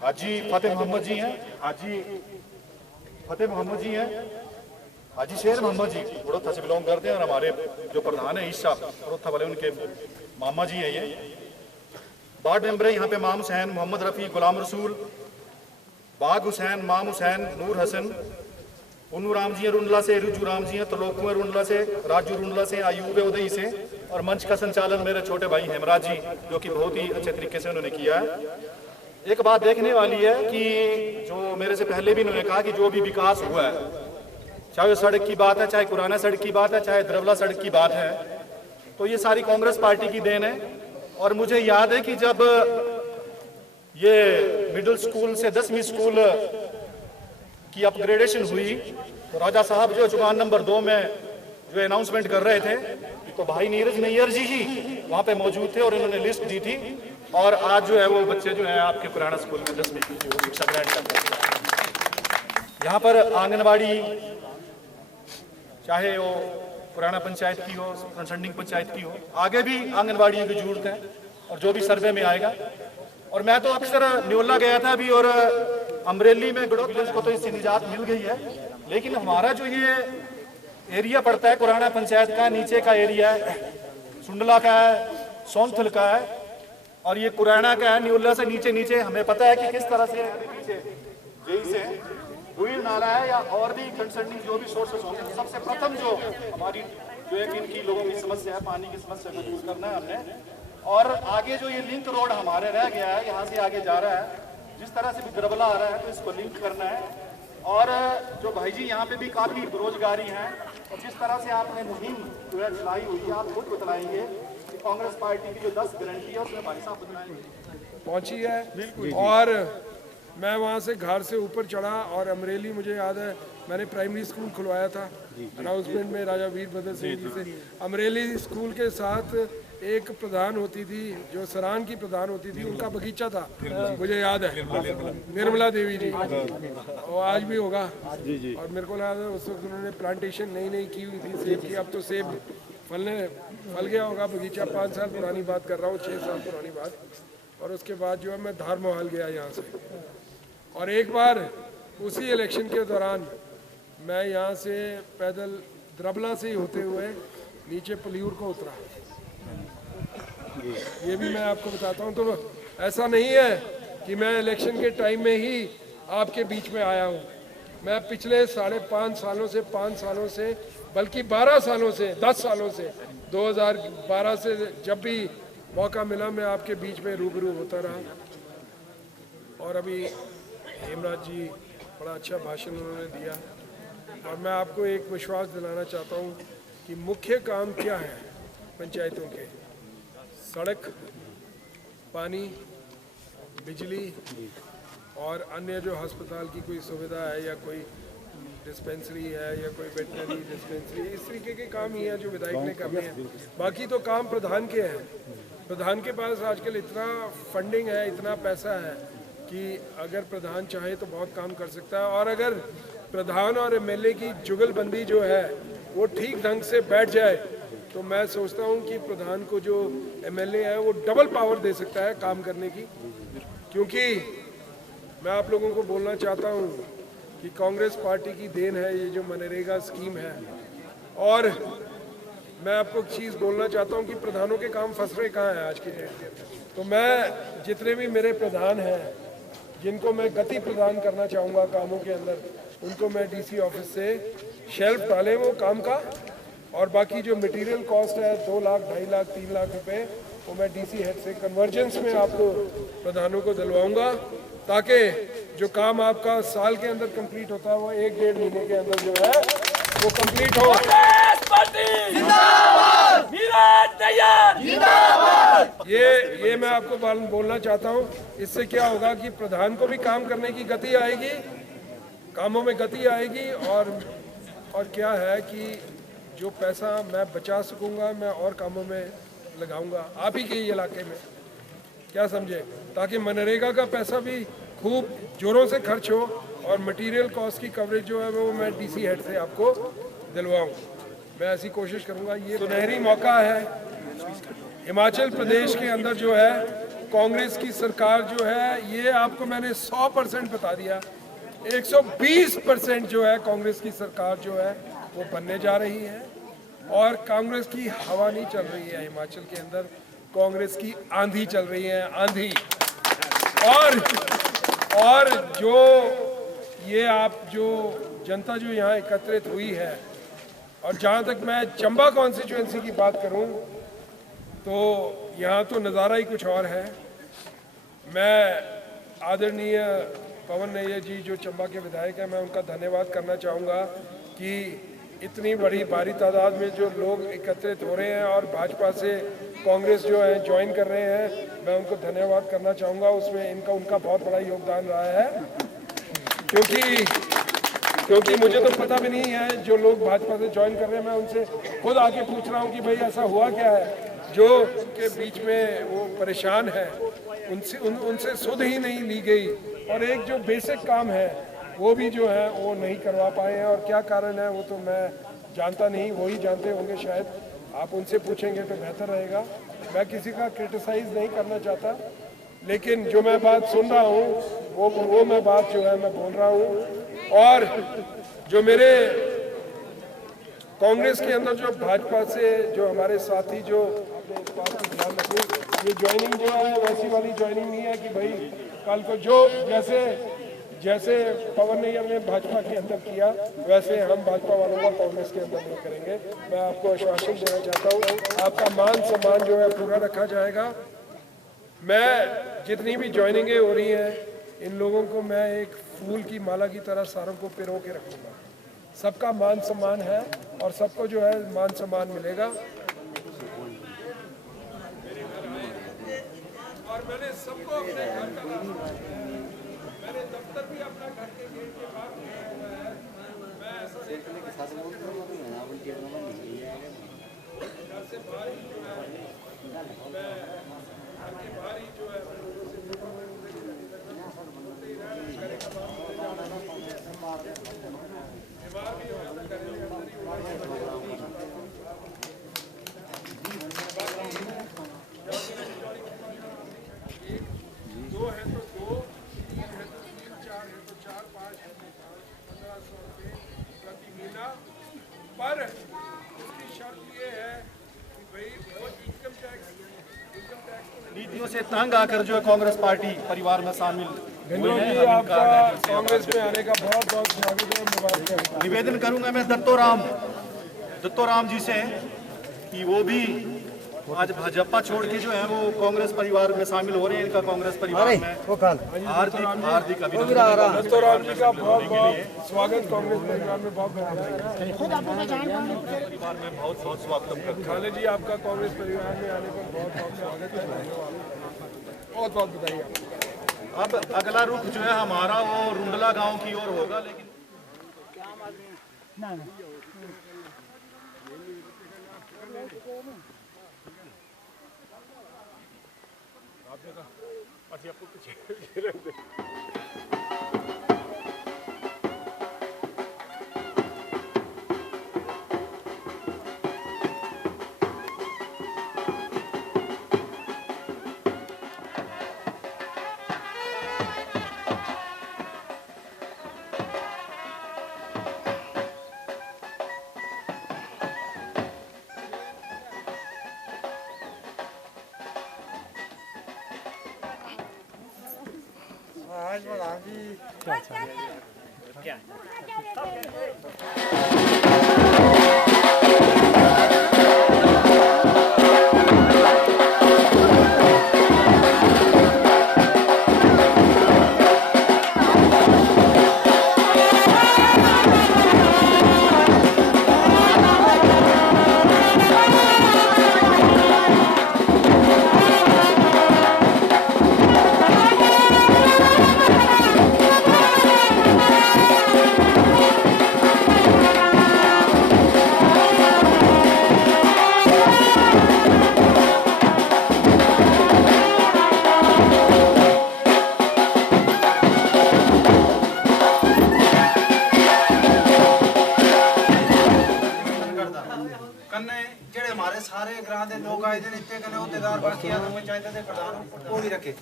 हाजी फतेह मोहम्मद जी हैं, हाजी फतेह मोहम्मद जी हैं, हाजी शेर मोहम्मद जी बड़ौदा से बिलोंग करते हैं, और हमारे जो प्रधान है ईशा बड़ौदा वाले, उनके मामा जी है ये। वार्ड मेंबर है यहाँ पे माम हुसैन, मोहम्मद रफ़ी, गुलाम रसूल, बाग हुसैन, माम हुसैन, नूर हसन, उन्नू राम जी रुंडला से, रुजू राम जी तलोकु रुंडला से, राजू रुंडला से, आयूब उदई से, और मंच का संचालन मेरे छोटे भाई हेमराज जी जो कि बहुत ही अच्छे तरीके से उन्होंने किया है। एक बात देखने वाली है कि जो मेरे से पहले भी उन्होंने कहा कि जो भी विकास हुआ है, चाहे सड़क की बात है, चाहे कुराना सड़क की बात है, चाहे द्रवला सड़क की बात है, तो ये सारी कांग्रेस पार्टी की देन है। और मुझे याद है कि जब ये मिडिल स्कूल से 10वीं स्कूल की अपग्रेडेशन हुई तो राजा साहब जो चुकान नंबर 2 में जो अनाउंसमेंट कर रहे थे तो भाई नीरज नैयर जी ही वहाँ पे मौजूद थे और इन्होंने लिस्ट दी थी। और आज जो है वो बच्चे जो है आपके पुराना स्कूल में 10वीं की जो शिक्षा ग्रहण करते हैं। यहाँ पर आंगनबाड़ी चाहे वो पुराना पंचायत की हो, कंसल्टिंग पंचायत की हो, आगे भी आंगनबाड़ियों की जरूरत है और जो भी सर्वे में आएगा। और मैं तो अक्सर न्योला गया था अभी और अमरेली में गड़ोत को तो इससे निजात मिल गई है, लेकिन हमारा जो ये एरिया पड़ता है पुराना पंचायत का, नीचे का एरिया है, सुंडला का है, सोनथल का है और ये पुराना का है। न्योला से नीचे नीचे हमें पता है कि किस तरह से पीछे जेई से हुईल नाला है या और भी कंसर्निंग जो भी सोर्सेस होंगे। सबसे प्रथम जो हमारी जो है इनकी लोगों की समस्या है, पानी की समस्या को दूर करना है हमने। और आगे जो ये लिंक रोड हमारे रह गया है, यहाँ से आगे जा रहा है, जिस तरह से भी द्रबला आ रहा है तो इसको लिंक करना है। और जो भाई जी यहाँ पे भी काफी बेरोजगारी है और जिस तरह से आपने मुहिम जो है चलाई हुई है, आप खुद बतलाएंगे कि कांग्रेस पार्टी की जो 10 गारंटी है उसमें भाई साहब बतलाएंगे पहुंची है। और मैं वहाँ से घर से ऊपर चढ़ा और अमरेली मुझे याद है मैंने प्राइमरी स्कूल खुलवाया था अनाउंसमेंट में राजा वीरभद्र सिंह जी से। अमरेली स्कूल के साथ एक प्रधान होती थी जो सरान की प्रधान होती थी, उनका बगीचा था, मुझे याद है, निर्मला देवी जी, वो आज भी होगा। और मेरे को याद है उस वक्त उन्होंने प्लांटेशन नई की हुई थी सेब की, अब तो सेब फल गया होगा बगीचा। 5 साल पुरानी बात कर रहा हूँ, 6 साल पुरानी बात। और उसके बाद जो है मैं धार मोहाल गया यहाँ से, और एक बार उसी इलेक्शन के दौरान मैं यहाँ से पैदल द्रबला से ही होते हुए नीचे पलियूर को उतरा। ये भी मैं आपको बताता हूँ। तो ऐसा नहीं है कि मैं इलेक्शन के टाइम में ही आपके बीच में आया हूँ। मैं पिछले 5.5 सालों से 5 सालों से बल्कि 12 सालों से 10 सालों से 2012 से जब भी मौका मिला मैं आपके बीच में रूबरू होता रहा। और अभी हेमराज जी बड़ा अच्छा भाषण उन्होंने दिया और मैं आपको एक विश्वास दिलाना चाहता हूँ कि मुख्य काम क्या है पंचायतों के, सड़क, पानी, बिजली और अन्य जो अस्पताल की कोई सुविधा है या कोई डिस्पेंसरी है या कोई वेटनरी डिस्पेंसरी, इस तरीके के काम ही हैं जो विधायक ने करने हैं। बाकी तो काम प्रधान के हैं। प्रधान के पास आजकल इतना फंडिंग है, इतना पैसा है कि अगर प्रधान चाहे तो बहुत काम कर सकता है। और अगर प्रधान और एमएलए की जुगलबंदी जो है वो ठीक ढंग से बैठ जाए तो मैं सोचता हूँ कि प्रधान को जो एमएलए है वो डबल पावर दे सकता है काम करने की। क्योंकि मैं आप लोगों को बोलना चाहता हूँ कि कांग्रेस पार्टी की देन है ये जो मनरेगा स्कीम है। और मैं आपको एक चीज़ बोलना चाहता हूँ कि प्रधानों के काम फंस रहे कहाँ हैं आज के डेट में। तो मैं जितने भी मेरे प्रधान हैं जिनको मैं गति प्रदान करना चाहूँगा कामों के अंदर, उनको मैं डीसी ऑफिस से शेल्फ डालें वो काम का, और बाकी जो मटेरियल कॉस्ट है 2 लाख 2.5 लाख 3 लाख रुपए वो मैं डीसी हेड से कन्वर्जेंस में आपको प्रधानों को दिलवाऊंगा, ताकि जो काम आपका साल के अंदर कंप्लीट होता है वो 1-1.5 महीने के अंदर जो है वो कंप्लीट हो। ये मैं आपको बोलना चाहता हूँ। इससे क्या होगा कि प्रधान को भी काम करने की गति आएगी, कामों में गति आएगी, और क्या है कि जो पैसा मैं बचा सकूंगा मैं और कामों में लगाऊंगा आप ही के इलाके में, क्या समझे, ताकि मनरेगा का पैसा भी खूब जोरों से खर्च हो और मटेरियल कॉस्ट की कवरेज जो है वो मैं डीसी हेड से आपको दिलवाऊं। मैं ऐसी कोशिश करूंगा। ये सुनहरी मौका है। हिमाचल प्रदेश के अंदर जो है कांग्रेस की सरकार जो है, ये आपको मैंने 100% बता दिया, 120% जो है कांग्रेस की सरकार जो है वो बनने जा रही है। और कांग्रेस की हवा नहीं चल रही है हिमाचल के अंदर, कांग्रेस की आंधी चल रही है, आंधी। और जो ये आप जो जनता जो यहाँ एकत्रित हुई है, और जहाँ तक मैं चंबा कॉन्स्टिट्यूएंसी की बात करूँ तो यहाँ तो नज़ारा ही कुछ और है। मैं आदरणीय पवन नैयर जी जो चंबा के विधायक हैं, मैं उनका धन्यवाद करना चाहूँगा कि इतनी बड़ी भारी तादाद में जो लोग एकत्रित हो रहे हैं और भाजपा से कांग्रेस जो है ज्वाइन कर रहे हैं, मैं उनको धन्यवाद करना चाहूँगा। उसमें उनका बहुत बड़ा योगदान रहा है, क्योंकि मुझे तो पता भी नहीं है जो लोग भाजपा से ज्वाइन कर रहे हैं, मैं उनसे खुद आके पूछ रहा हूँ कि भाई ऐसा हुआ क्या है जो के बीच में वो परेशान है, उनसे सुध ही नहीं ली गई, और एक जो बेसिक काम है वो भी जो है वो नहीं करवा पाए हैं। और क्या कारण है वो तो मैं जानता नहीं, वो ही जानते होंगे शायद, आप उनसे पूछेंगे तो बेहतर रहेगा। मैं किसी का क्रिटिसाइज नहीं करना चाहता, लेकिन जो मैं बात सुन रहा हूँ वो मैं बात जो है मैं बोल रहा हूँ। और जो मेरे कांग्रेस के अंदर जो भाजपा से जो हमारे साथी जो ये ज्वाइनिंग जो है वैसी वाली ज्वाइनिंग नहीं है कि भाई कल को जो जैसे पवन नैयर ने भाजपा के अंदर किया वैसे हम भाजपा वालों का कांग्रेस के अंदर नहीं करेंगे। मैं आपको आश्वासन देना चाहता हूँ, आपका मान सम्मान जो है पूरा रखा जाएगा। मैं जितनी भी ज्वाइनिंगें हो रही हैं इन लोगों को मैं एक फूल की माला की तरह सारों को पिरो के रखूँगा। सबका मान सम्मान है और सबको जो है मान सम्मान मिलेगा। और मैंने सबको अपने घर का मैंने दफ्तर भी अपना घर के गेट के पास किया हुआ है। मैं ऐसा नहीं घर से बाहर ही जो है मैं घर के बाहर ही जो है बीमार भी हो दो है तो दो, तीन है तो तीन, चार है तो चार, पाँच है तो 1500 रुपये प्रति महीना। पर उसकी शर्त ये है कि भाई वो इनकम टैक्स नीतियों से तंग आकर जो है कांग्रेस पार्टी परिवार में शामिल हुए हैं। आपका कांग्रेस में आने का बहुत बहुत स्वागत है, मुबारक है। निवेदन करूंगा मैं दत्तोराम जी से कि वो भी आज भाजपा छोड़ के जो है वो कांग्रेस परिवार में शामिल हो रहे हैं। इनका कांग्रेस परिवार में हार्दिक अभिनंदन। दत्तोराम जी का बहुत बहुत स्वागत कांग्रेस परिवार में, बहुत परिवार में बहुत बहुत स्वागत करते हैं। खालिद जी आपका कांग्रेस परिवार में आने पर बहुत बहुत स्वागत है, बहुत बहुत बधाई। अब अगला रुख जो है हमारा वो रुंडला गांव की ओर होगा, लेकिन पंचायत के प्रधान वो भी रखे।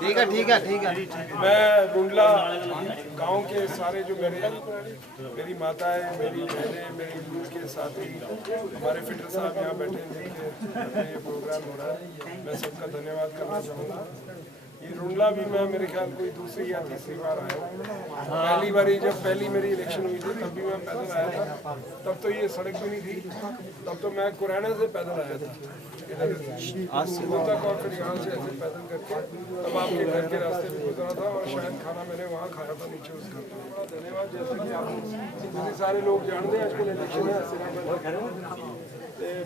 ठीक है ठीक है ठीक है। मैं रुंडला गांव के सारे जो मेरी माता है, मेरी बहनें, मेरी दूर के साथी, हमारे फिटर साहब यहाँ बैठे हैं जिनके ये प्रोग्राम हो रहा है, मैं सबका धन्यवाद करना चाहूँगा। ये रुंडला भी मैं मेरे ख्याल कोई दूसरी या तीसरी बार आया हूँ। पहली बारी जब पहली मेरी इलेक्शन हुई थी तब भी मैं पैदल आया था, तब तो ये सड़क भी नहीं थी, तब तो मैं कुरैना से पैदल आया था इधर तक और फिर यहाँ से ऐसे पैदल करके तब आपके घर के रास्ते में गुजरा था और शायद खाना मैंने वहाँ खाया था नीचे उस घर पे। बड़ा धन्यवाद। जैसे कि आप सारे लोग जानते हैं आजकल इलेक्शन है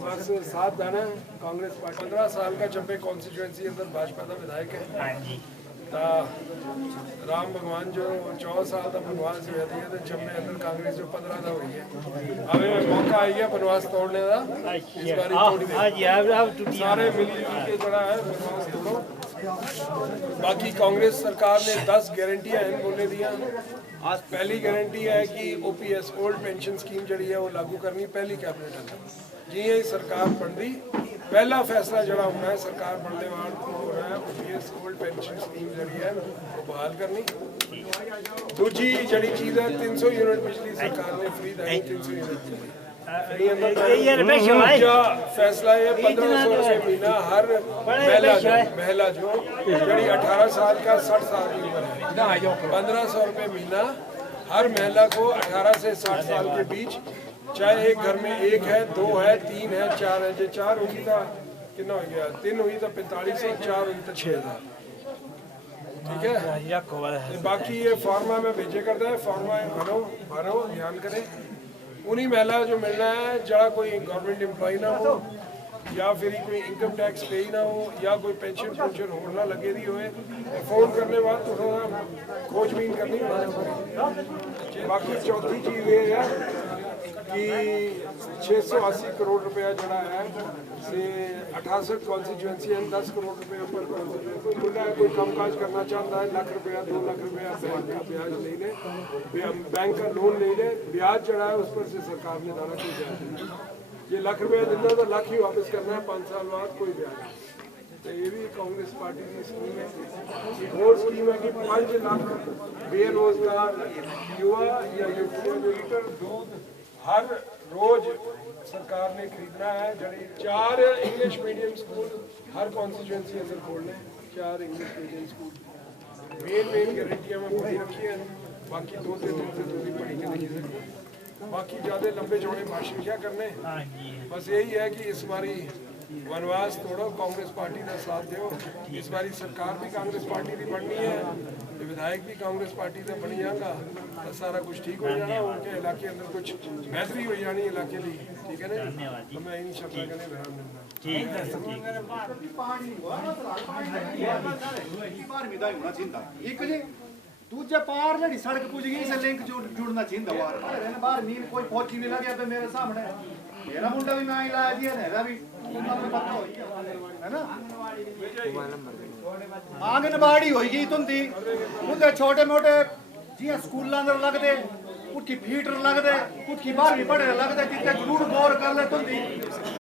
बस साथ जाना है कांग्रेस पार्टी 15 साल का चंबे कॉन्स्टिट्यूएंसी अंदर भाजपा का विधायक है राम भगवान जो 14 साल का बनवास हुआ थी तो चंबे अंदर कांग्रेस जो 15 का हुई है। हमें मौका आई है बनवास तोड़ने का, इस बार सारे मिली के जड़ा है बनवास तोड़ो। बाकी कांग्रेस सरकार ने 10 गारंटियां हैं बोले दिया। आज पहली गारंटी है कि ओपीएस ओल्ड पेंशन स्कीम जड़ी है वो लागू करनी, पहली कैबिनेट अंदर जी ये सरकार बनती पहला फैसला जड़ा होना है सरकार बनने वाला हो रहा है ओपीएस ओल्ड पेंशन स्कीम जड़ी है वो बहाल करनी। दूजी जड़ी चीज़ है 300 यूनिट बिजली सरकार ने फ्री दी, 300 यूनिट फैसला है 1500 रुपये महीना हर महिला जो जड़ी 18 साल का 60 साल की उम्र है 1500 रुपये महीना हर महिला को 18 से 60 साल के बीच, चाहे एक घर में एक है, 2 है, 3 है, 4 है, जो 4 हुई था कितना हो गया 3 हुई था 4500, 4 हुई था 6000। ठीक है बाकी ये फार्मा में भेजे करता है, फार्मा भरो ध्यान करें। उन्हीं महिला जो मिलना है जरा कोई गवर्नमेंट एम्प्लॉय ना हो या फिर कोई इनकम टैक्स पे ही ना हो या कोई पेंशन पेंशन हो ना लगे रही हो, फोन करने बाद तो थोड़ा खोजबीन करनी पड़ेगी। बाकी चौथी चीज़ ये है कि 680 करोड़ रुपया जड़ा है से 68 कॉन्स्टिट्यूएंसी है, 10 करोड़ रुपये ऊपर कॉन्स्टिट्यूएंसी बोला है कोई कामकाज करना चाहता है 1 लाख रुपया 2 लाख रुपया बैंक का ब्याज ले ले, बैंक का लोन ले ले, ब्याज चढ़ा है उस पर से सरकार ने दाना कोई ब्याज नहीं। ये 1 लाख रुपया देना तो लाख ही वापस करना है 5 साल बाद कोई ब्याज नहीं। तो ये भी कांग्रेस पार्टी की स्कीम है। एक और स्कीम है कि 5 लाख बेरोजगार युवा या युवतियों को लीटर दूध हर रोज सरकार ने खरीदना है। जड़ी 4 इंग्लिश मीडियम स्कूल हर कॉन्स्टिट्यूएंसी अंदर खोलने, 4 इंग्लिश मीडियम स्कूल मेन गारंटियाँ में पढ़ी रखी है, बाकी 2 से 3 से दूसरी पढ़ी के नहीं सकती। बाकी ज़्यादा लंबे चौड़े भाषण क्या करने, बस यही है कि इस बारी वनवास तोड़ो, कांग्रेस पार्टी का साथ दो। इस बारी सरकार भी कांग्रेस पार्टी की बननी है, विधायक भी कांग्रेस पार्टी का बनी जाएगा तो सारा कुछ ठीक हो जाना, उनके इलाके अंदर कुछ बेहतरी हो जानी इलाके की। ठीक है ना, तो मैं इन शब्दों का विराम दूंगा। दूजे पार जड़ी सड़क पुज गई से लिंक जुड़ना चाहिए बाहर मीन कोई फौजी भी लगे मेरे सामने, मेरा मुंडा भी ना ही लाया दिया मेरा भी है ना आंगनबाड़ी हो गई तुंदी उनके छोटे मोटे जी स्कूल अंदर लगते कुछ फीटर लगते कुछ 12वीं पढ़े लगते जितने जरूर गौर कर ले तुंदी